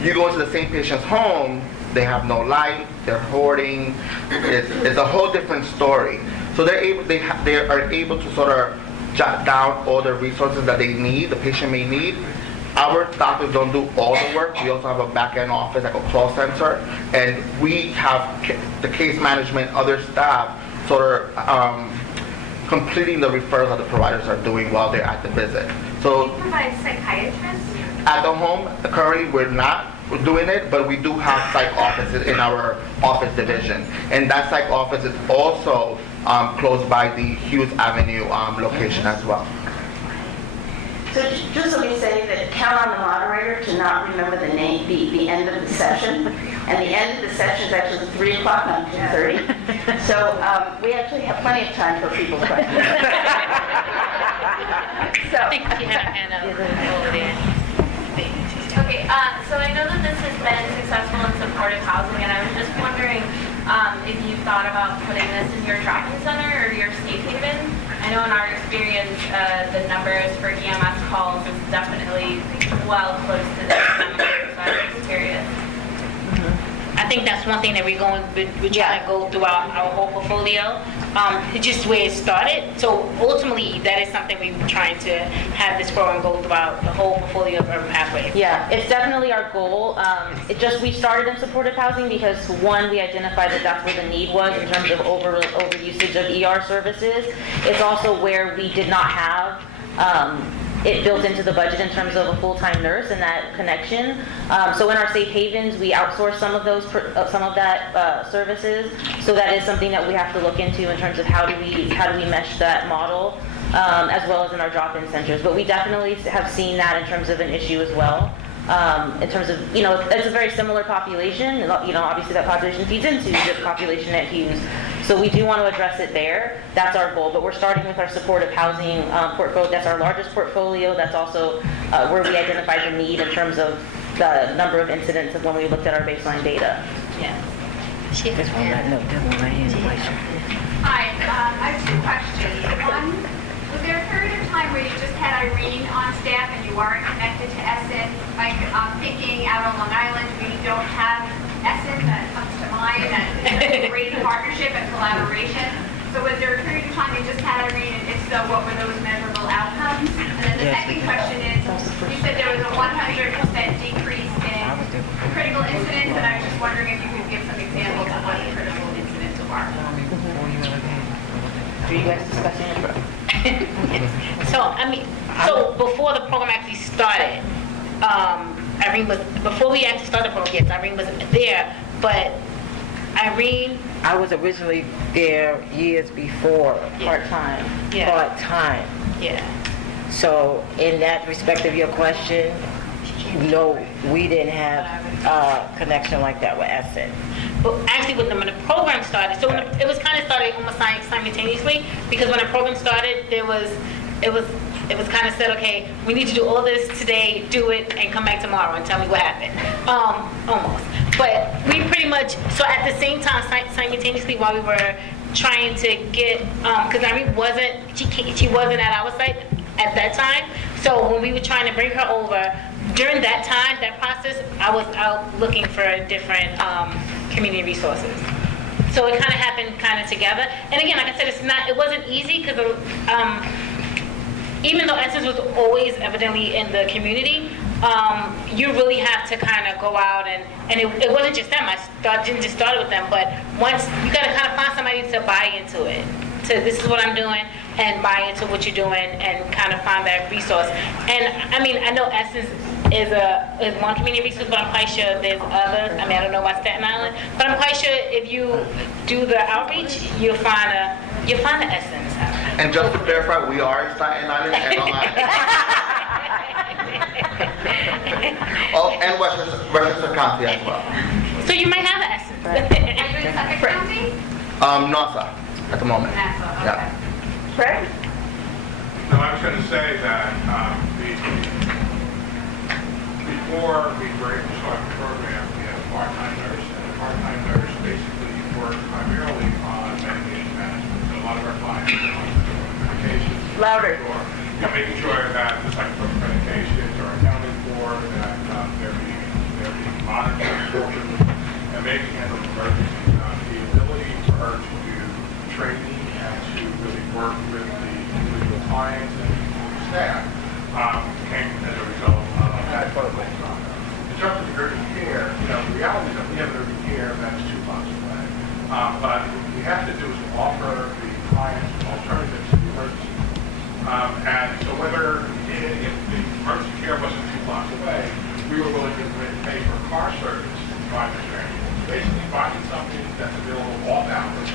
You go into the same patient's home, they have no light, they're hoarding. It's a whole different story. So they are able to sort of jot down all the resources that they need, the patient may need. Our doctors don't do all the work. We also have a back-end office, like a call center, and we have the case management, other staff sort of completing the referrals that the providers are doing while they're at the visit. So Do you provide psychiatrists? at the home, currently we're not doing it, but we do have psych offices in our office division. And that psych office is also close by the Hughes Avenue location as well. So just let me say that count on the moderator to not remember the name, the end of the session. And the end of the session is actually 3 o'clock, not 2:30. So we actually have plenty of time for people's questions. I think you have a hand up over there. Okay, so I know that this has been successful in supportive housing, and I was just wondering if you thought about putting this in your drop-in center or your safe haven. I know in our experience, the numbers for EMS calls is definitely well close to the numbers, so I was just curious. I think that's one thing that we're trying to go throughout our whole portfolio. It's just where it started. So ultimately, that is something we're trying to have this program go throughout the whole portfolio of Urban Pathways. Yeah, it's definitely our goal. We started in supportive housing because one, we identified that that's where the need was in terms of over usage of ER services. It's also where we did not have it built into the budget in terms of a full-time nurse and that connection. So in our safe havens, we outsource some of that services. So that is something that we have to look into in terms of how do we mesh that model, as well as in our drop-in centers. But we definitely have seen that in terms of an issue as well. In terms of, it's a very similar population. Obviously that population feeds into the population at Hughes. So we do want to address it there. That's our goal. But we're starting with our supportive housing portfolio. That's our largest portfolio. That's also where we identified the need in terms of the number of incidents of when we looked at our baseline data. Yeah. Hi, I have 2 questions. One, was there a period of time where you just had Irene on staff and you weren't connected to Essen? Like thinking out on Long Island, we don't have Essen, that comes to mind, and it's a great partnership and collaboration. So was there a period of time you just had Irene, and if so, what were those measurable outcomes? And then the second question is, you said there was a 100% decrease in critical incidents, and I was just wondering if you could give some examples of what the critical incidents are. Are you guys discussing it? So before the program actually started, Irene was, before we actually started the program, yes, Irene was there, but Irene... I was originally there years before. Part-time. Yeah. Part-time. Yeah. So in that respect of your question, no, we didn't have a connection like that with Essen. But actually, when the program started, so it was kind of started almost simultaneously, because when the program started, it was kind of said, okay, we need to do all this today, do it, and come back tomorrow and tell me what happened. Almost. But we pretty much, so at the same time, simultaneously, while we were trying to get, because Irene she wasn't at our site at that time. So when we were trying to bring her over, during that time, that process, I was out looking for different community resources. So it kind of happened kind of together. And again, like I said, it wasn't easy because even though Essence was always evidently in the community, you really have to kind of go out and it wasn't just them. I didn't just start with them, but once you got to kind of find somebody to buy into it. To this is what I'm doing, and buy into what you're doing, and kind of find that resource. And I mean, I know Essence is one community resource, but I'm quite sure there's others. I mean, I don't know about Staten Island, but I'm quite sure if you do the outreach, you'll find the Essence. And just to clarify, we are in Staten Island and Long Island. And Westchester County as well. So you might have an Essence. Are you in Suffolk County? Nassau at the moment. Nassau, okay. Yeah. Fred? No, I was going to say that before we were able to start the program, we had a part-time nurse, and a part-time nurse basically worked primarily on medication management. So a lot of our clients are on medications. Louder. Making sure that the psychotropic medications are accounted for, that they're being monitored, and they can handle emergencies. The ability for her to do training and to really work with the individual clients and staff came as a result of that focus on her. In terms of the urgent care, the reality is that we have an urgent care that's 2 months away. But what we have to do is to offer the clients alternatives to the emergency. And so whether, if the emergency care wasn't 2 blocks away, we were willing to pay for a car service to provide the training. Basically finding something that's available all hours,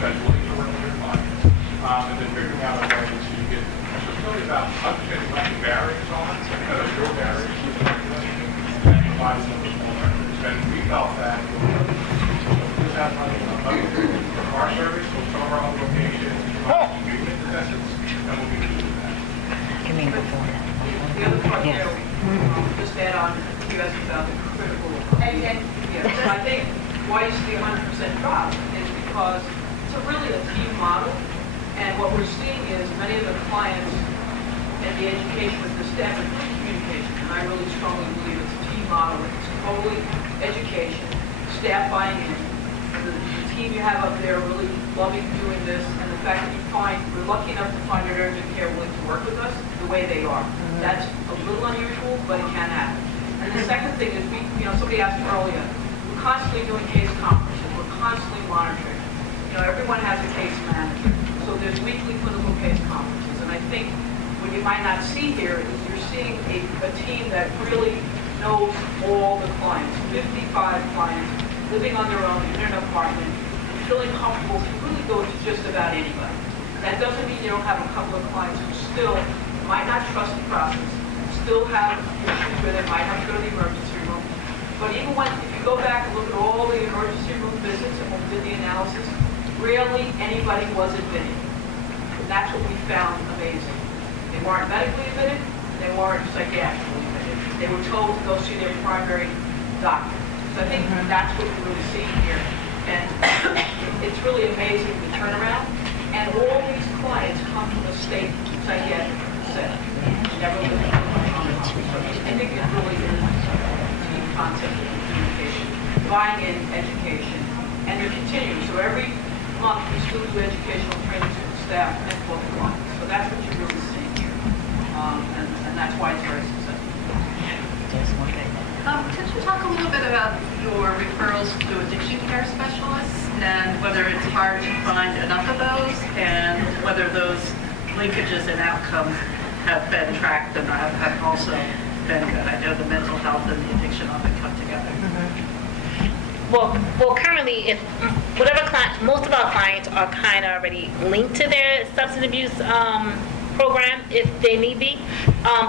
that's willing to work with your clients, and then figuring out a way to get, so it's really about understanding what the barriers are, because of your barriers to the regulation, and providing them with alternatives. And we felt that this has money for car service, so some of our other locations, we get the message, and we'll be able to do that. You mean before? The other part Yes. there, just add on, you asked about the critical. So I think why you see 100% drop is because it's really a team model, and what we're seeing is many of the clients and the education with the staff is really communication, and I really strongly believe it's a team model. It's totally education, staff buying in, the team you have up there really loving doing this, and the fact that we're lucky enough to find an urgent care willing to work with us the way they are. That's a little unusual, but it can happen. And the second thing is, somebody asked earlier, we're constantly doing case conferences, we're constantly monitoring. Everyone has a case manager, so there's weekly clinical case conferences, and I think what you might not see here is you're seeing a team that really knows all the clients, 55 clients, living on their own in an apartment, feeling comfortable to really go to just about anybody. That doesn't mean you don't have a couple of clients who still might not trust the process, still have issues with it, might have to go to the emergency room. But even if you go back and look at all the emergency room visits and when we did the analysis, rarely anybody was admitted. And that's what we found amazing. They weren't medically admitted, they weren't psychiatrically admitted. They were told to go see their primary doctor. So I think that's what we're really seeing here. And it's really amazing the turnaround. And all these clients come from a state psychiatric center. Never lived in I think it really is a team concept of communication, buying in education, and you're continuing. So every month we still do educational trainings for the staff and for the clients. So that's what you're really seeing here. And that's why it's very successful. Could you talk a little bit about your referrals to addiction care specialists and whether it's hard to find enough of those and whether those linkages and outcomes have been tracked and have also been good? I know the mental health and the addiction often come together. Well, currently, most of our clients are kind of already linked to their substance abuse program if they need be.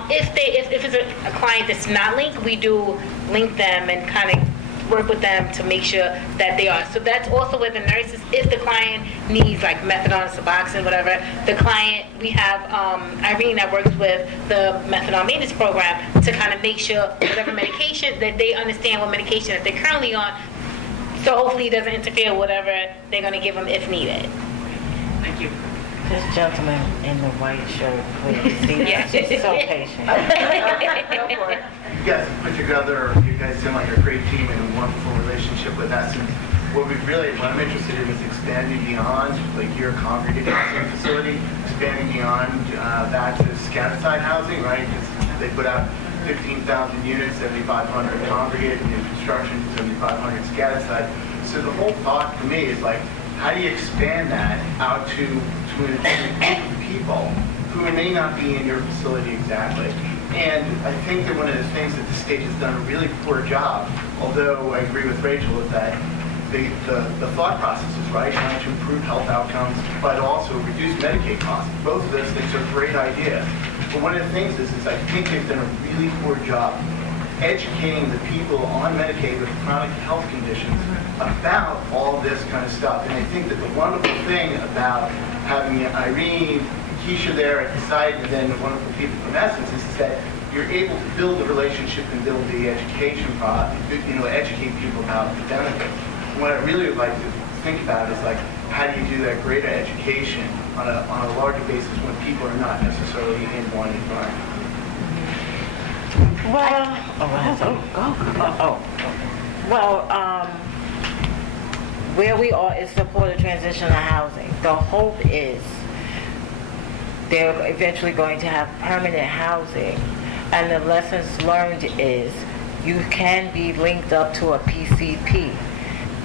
If it's a client that's not linked, we do link them and kind of work with them to make sure that they are. So that's also with the nurses. If the client needs like methadone, Suboxone, whatever, the client, we have Irene that works with the methadone maintenance program to kind of make sure whatever medication, that they understand what medication that they're currently on, so hopefully it doesn't interfere with whatever they're going to give them if needed. Thank you. This gentleman in the white shirt, please. He's so patient. You guys put together, you guys seem like a great team and a wonderful relationship with us. And what I'm interested in is expanding beyond like your congregate housing facility, expanding beyond that to scattered-site housing, right? Because they put out 15,000 units, 7,500 congregate, new construction, 7,500 scattered-site. So the whole thought for me is like, how do you expand that out to a group of people who may not be in your facility exactly? And I think that one of the things that the state has done a really poor job, although I agree with Rachael, is that the thought process is right, trying to improve health outcomes, but also reduce Medicaid costs. Both of those things are great ideas. But one of the things is I think they've done a really poor job educating the people on Medicaid with chronic health conditions about all this kind of stuff. And I think that the wonderful thing about having Irene, Kishea there at the site, and then the wonderful people from Essen is that you're able to build the relationship and build the education educate people about the benefits. And what I really would like to think about is like, how do you do that greater education on a larger basis when people are not necessarily in one environment? where we are is supported transitional housing. The hope is they're eventually going to have permanent housing, and the lessons learned is you can be linked up to a PCP.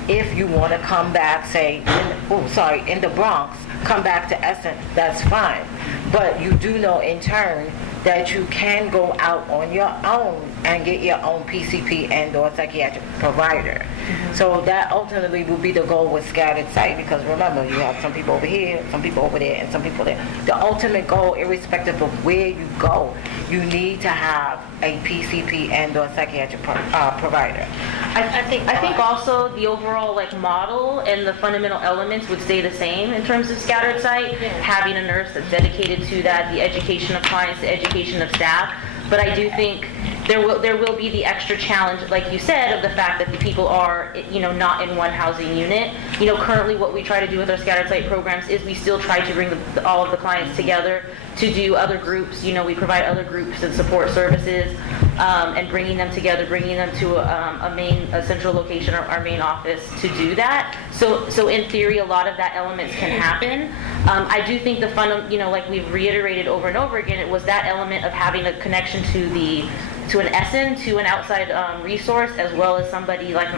If you want to come back, say, in the Bronx, come back to Essen, that's fine. But you do know in turn that you can go out on your own and get your own PCP and or psychiatric provider. So that ultimately will be the goal with scattered site, because remember, you have some people over here, some people over there, and some people there. The ultimate goal, irrespective of where you go, you need to have a PCP and or psychiatric provider. I think also the overall model and the fundamental elements would stay the same in terms of scattered site, having a nurse that's dedicated to that, the education of clients, the education of staff. But I do think there will be the extra challenge, like you said, of the fact that the people are, not in one housing unit. Currently what we try to do with our scattered site programs is we still try to bring all of the clients together to do other groups. We provide other groups and support services, and bringing them together, bringing them to a central location, or our main office, to do that. So in theory, a lot of that elements can happen. I do think the like we've reiterated over and over again, it was that element of having a connection to an Essen, to an outside resource, as well as somebody like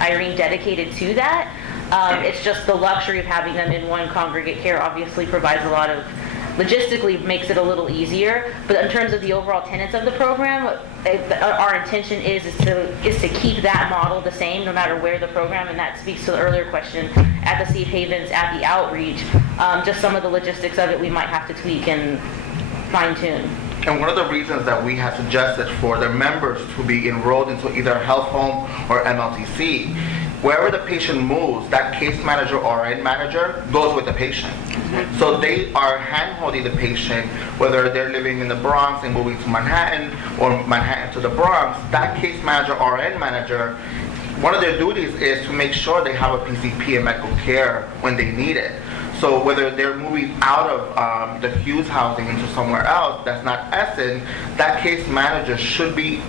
Irene dedicated to that. It's just the luxury of having them in one congregate care obviously provides a lot of, logistically makes it a little easier. But in terms of the overall tenets of the program, our intention is to keep that model the same no matter where the program, and that speaks to the earlier question, at the safe havens, at the outreach. Just some of the logistics of it we might have to tweak and fine tune. And one of the reasons that we have suggested for their members to be enrolled into either health home or MLTC, wherever the patient moves, that case manager or RN manager goes with the patient. So they are hand-holding the patient, whether they're living in the Bronx and moving to Manhattan, or Manhattan to the Bronx. That case manager or RN manager, one of their duties is to make sure they have a PCP and medical care when they need it. So whether they're moving out of the Hughes housing into somewhere else that's not Essen, that case manager should be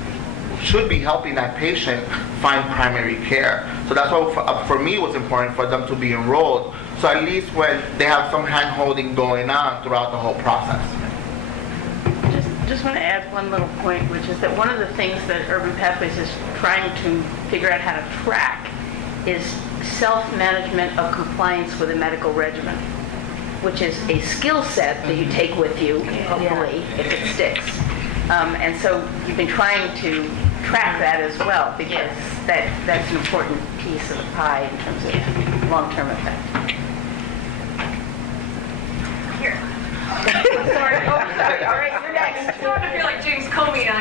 helping that patient find primary care. So that's why for me it was important for them to be enrolled. So at least when they have some hand-holding going on throughout the whole process. Just want to add one little point, which is that one of the things that Urban Pathways is trying to figure out how to track is self-management of compliance with a medical regimen, which is a skill set that you take with you, hopefully, if it sticks. And so you've been trying to track that as well, because that's an important piece of the pie in terms of long-term effect. Here. Sorry. All right, you're next. I sort of feel like James Comey. Go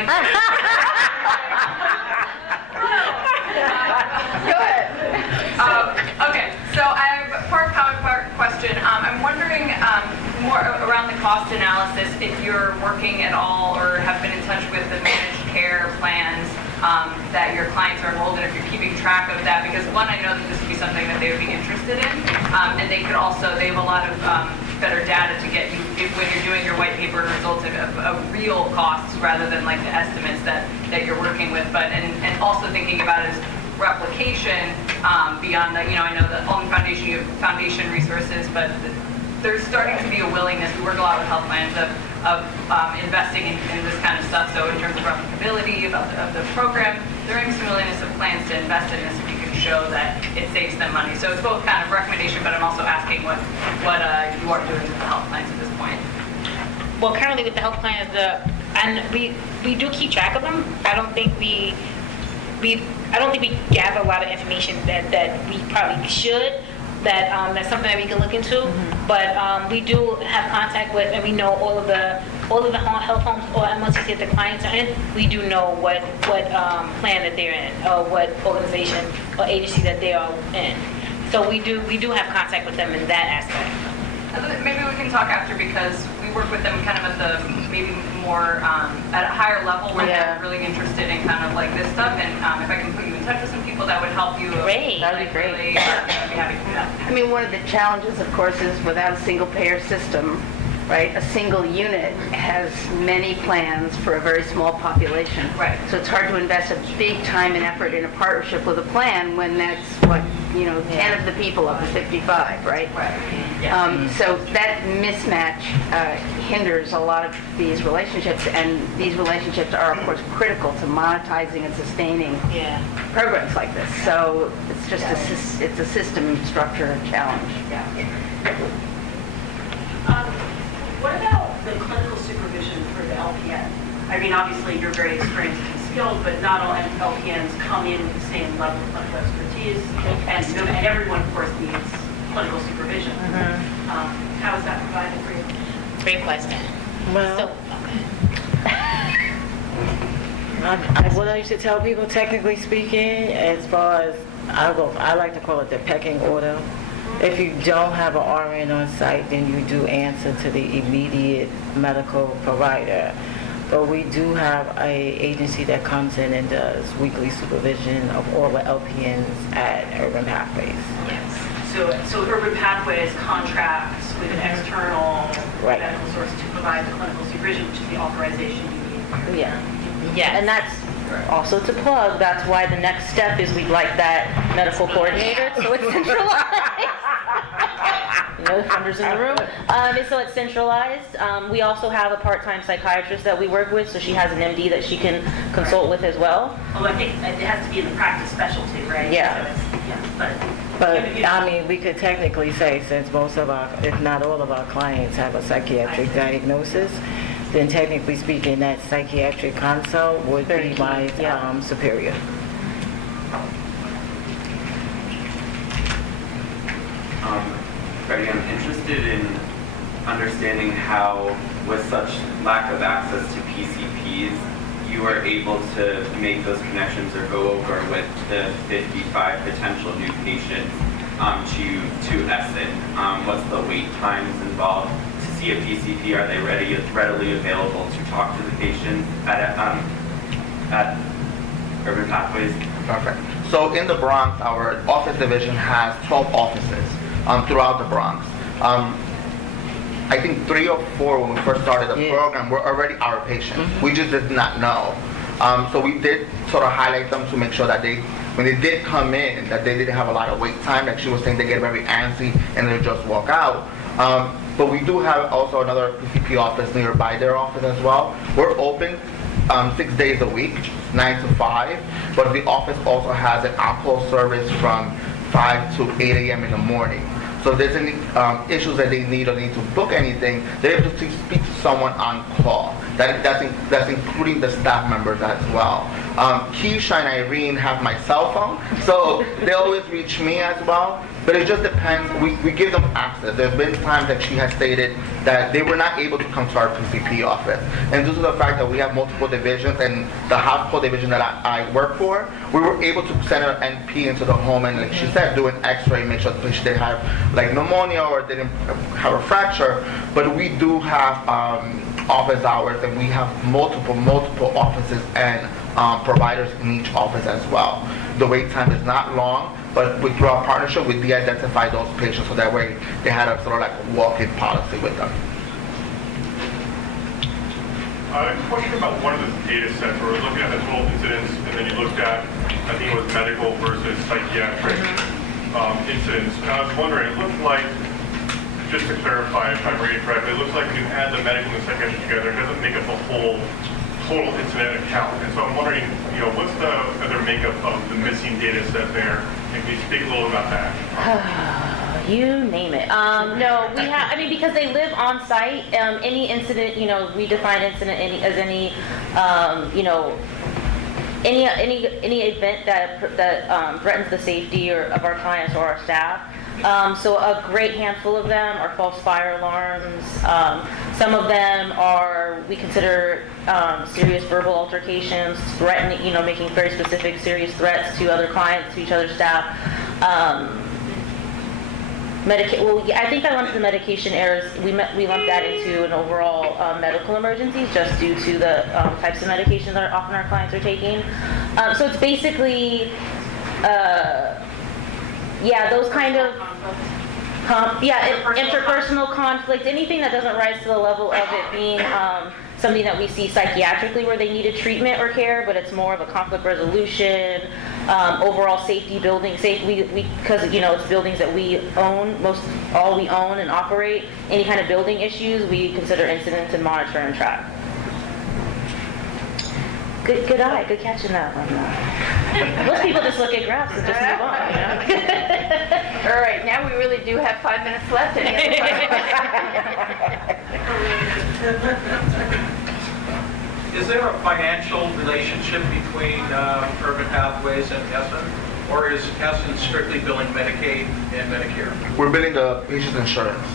ahead. Okay, so I have a part question. I'm wondering more around the cost analysis, if you're working at all or have been in touch with the managed care plans that your clients are enrolled in, if you're keeping track of that, because one, I know that this would be something that they would be interested in, and they have a lot of better data to get you when you're doing your white paper results of real costs rather than like the estimates that you're working with, but and also thinking about it as replication beyond that. I know the Altman Foundation, you have foundation resources, but there's starting to be a willingness. We work a lot with health plans of investing in this kind of stuff. So in terms of replicability of the program, there is some willingness of plans to invest in this if you can show that it saves them money. So it's both kind of recommendation, but I'm also asking what you are doing with the health plans at this point. Well, currently with the health plans, and we do keep track of them. I don't think we gather a lot of information that we probably should. That's something that we can look into. But we do have contact with, and we know all of the health homes or MLTC that the clients are in. We do know what plan that they're in, or what organization or agency that they are in. So we do have contact with them in that aspect. Maybe we can talk after, because we work with them kind of at the maybe more at a higher level when they're really interested in kind of like this stuff. And if I can put you in touch with some people that would help you, great, that would be great. Really, I'd be happy to do that. I mean, one of the challenges, of course, is without a single payer system, right? A single unit has many plans for a very small population. Right. So it's hard to invest a big time and effort in a partnership with a plan when that's what, 10 of the people of the 55, right? Right. So that mismatch hinders a lot of these relationships, and these relationships are, of course, critical to monetizing and sustaining programs like this. So it's just it's a system structure challenge. What about the clinical supervision for the LPN? I mean, obviously, you're very experienced and skilled, but not all LPNs come in with the same level of clinical expertise, and everyone, of course, needs clinical supervision. How is that provided for you? Great question. Well, what I used to tell people, technically speaking, as far as I like to call it the pecking order. If you don't have an RN on site, then you do answer to the immediate medical provider. But we do have an agency that comes in and does weekly supervision of all the LPNs at Urban Pathways. Yes. So Urban Pathways contracts with an external medical source to provide the clinical supervision, which is the authorization you need. Yeah, and that's also to plug. That's why the next step is we'd like that medical coordinator, so it's centralized. The funders in the room. So it's centralized. We also have a part-time psychiatrist that we work with, so she has an MD that she can consult with as well. Well, I think it has to be in the practice specialty, right? Yeah. But Yeah. I mean, we could technically say, since most of our, if not all of our clients have a psychiatric diagnosis, then technically speaking, that psychiatric consult would be my superior. Freddy, I'm interested in understanding how, with such lack of access to PCPs, you are able to make those connections or go over with the 55 potential new patients to Essen. What's the wait times involved to see a PCP? Are they readily available to talk to the patients at Urban Pathways? Perfect. So in the Bronx, our office division has 12 offices throughout the Bronx. I think 3 or 4 when we first started the program were already our patients. We just did not know. So we did sort of highlight them to make sure that when they did come in, that they didn't have a lot of wait time. Like she was saying, they get very antsy and they just walk out. But we do have also another PCP office nearby their office as well. We're open 6 days a week, 9 to 5. But the office also has an on-call service from 5 to 8 a.m. in the morning. So if there's any issues that they need or they need to book anything, they're able to speak to someone on call. That's including the staff members as well. Kishea and Irene have my cell phone, so they always reach me as well. But it just depends. We give them access. There's been times that she has stated that they were not able to come to our PCP office. And due to the fact that we have multiple divisions and the hospital division that I work for, we were able to send an NP into the home and, like she said, do an x-ray, make sure the patient didn't have like pneumonia or didn't have a fracture. But we do have office hours, and we have multiple offices and providers in each office as well. The wait time is not long, but through our partnership, we de-identify those patients so that way they had a sort of like walk-in policy with them. A question about one of the data sets where we're looking at the total incidents, and then you looked at, I think it was medical versus psychiatric incidents. And I was wondering, it looked like, just to clarify if I'm reading correctly, it looks like when you add the medical and psychiatric together, it doesn't make up a whole total incident account. And so I'm wondering, what's the other makeup of the missing data set there? And can you speak a little about that? You name it. No, we have, because they live on site, any incident, we define incident as any event that threatens the safety of our clients or our staff. So a great handful of them are false fire alarms. Some of them are, we consider serious verbal altercations, threatening, making very specific serious threats to other clients, to each other's staff. I think I lumped the medication errors, we lumped that into an overall medical emergencies just due to the types of medications that often our clients are taking. So it's basically, those kind of, Interpersonal conflict, anything that doesn't rise to the level of it being something that we see psychiatrically where they needed treatment or care, but it's more of a conflict resolution, overall safety, building safety, because it's buildings that we own, all we own and operate. Any kind of building issues, we consider incidents and monitor and track. Good eye, good catching that one. Most people just look at graphs and just move on, All right, now we really do have 5 minutes left. Any other questions? Is there a financial relationship between Urban Pathways and Essen? Or is Essen strictly billing Medicaid and Medicare? We're billing the patient's insurance.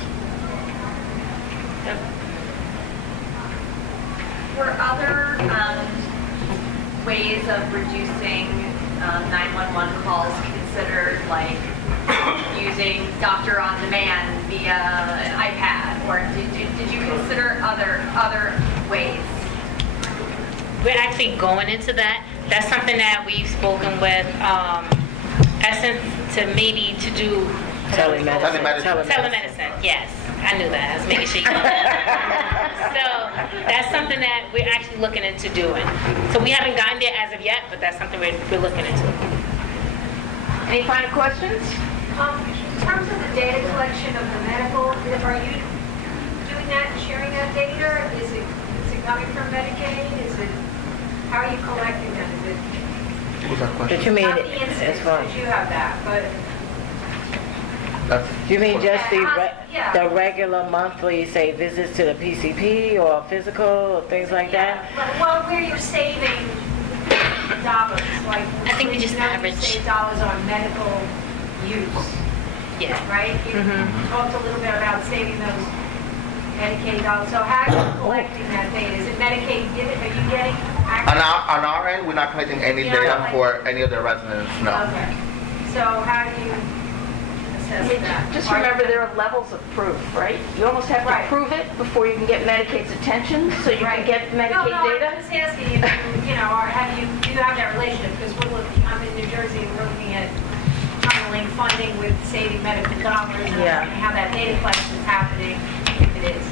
Were other ways of reducing 911 calls considered, like using doctor on demand via an iPad, or did you consider other ways? We're actually going into that. That's something that we've spoken with Essen to do telemedicine. Yes, I knew that. I was making sure you know that. So that's something that we're actually looking into doing. So we haven't gotten there as of yet, but that's something we're looking into. Any final questions? In terms of the data collection of the medical, are you doing that and sharing that data? Is it coming from Medicaid? How are you collecting that? Is it? What was that question? Did you mean Not the incidents, because you have that, but you mean just the regular monthly, say, visits to the PCP or physical or things like that? Well, where you're saving dollars, like I think we just average. Save dollars on medical use. Yeah. Right? You talked a little bit about saving those Medicaid dollars. So how are you collecting that data? Is it Medicaid? Are you getting On our end, we're not collecting any data for any of the residents, no. Okay. So how do you assess that? Just remember there are levels of proof, right? You almost have to prove it before you can get Medicaid's attention, so you can get Medicaid data. I'm just asking if you or do you have that relationship? Because I'm in New Jersey and we're looking at tunneling funding with saving medical dollars and how that data collection is happening, if it is.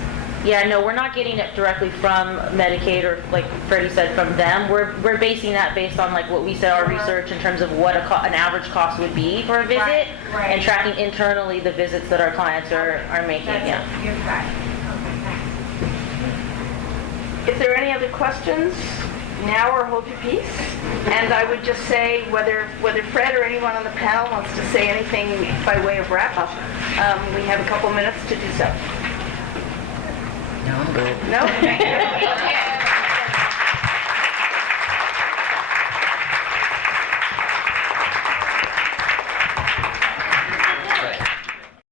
Yeah, no, we're not getting it directly from Medicaid or, like Freddie said, from them. We're basing that based on like what we said our research in terms of what an average cost would be for a visit, and tracking internally the visits that our clients are making. You're right. If there are any other questions, now or hold your peace. And I would just say whether Fred or anyone on the panel wants to say anything by way of wrap up, we have a couple minutes to do so. No, I'm good. No?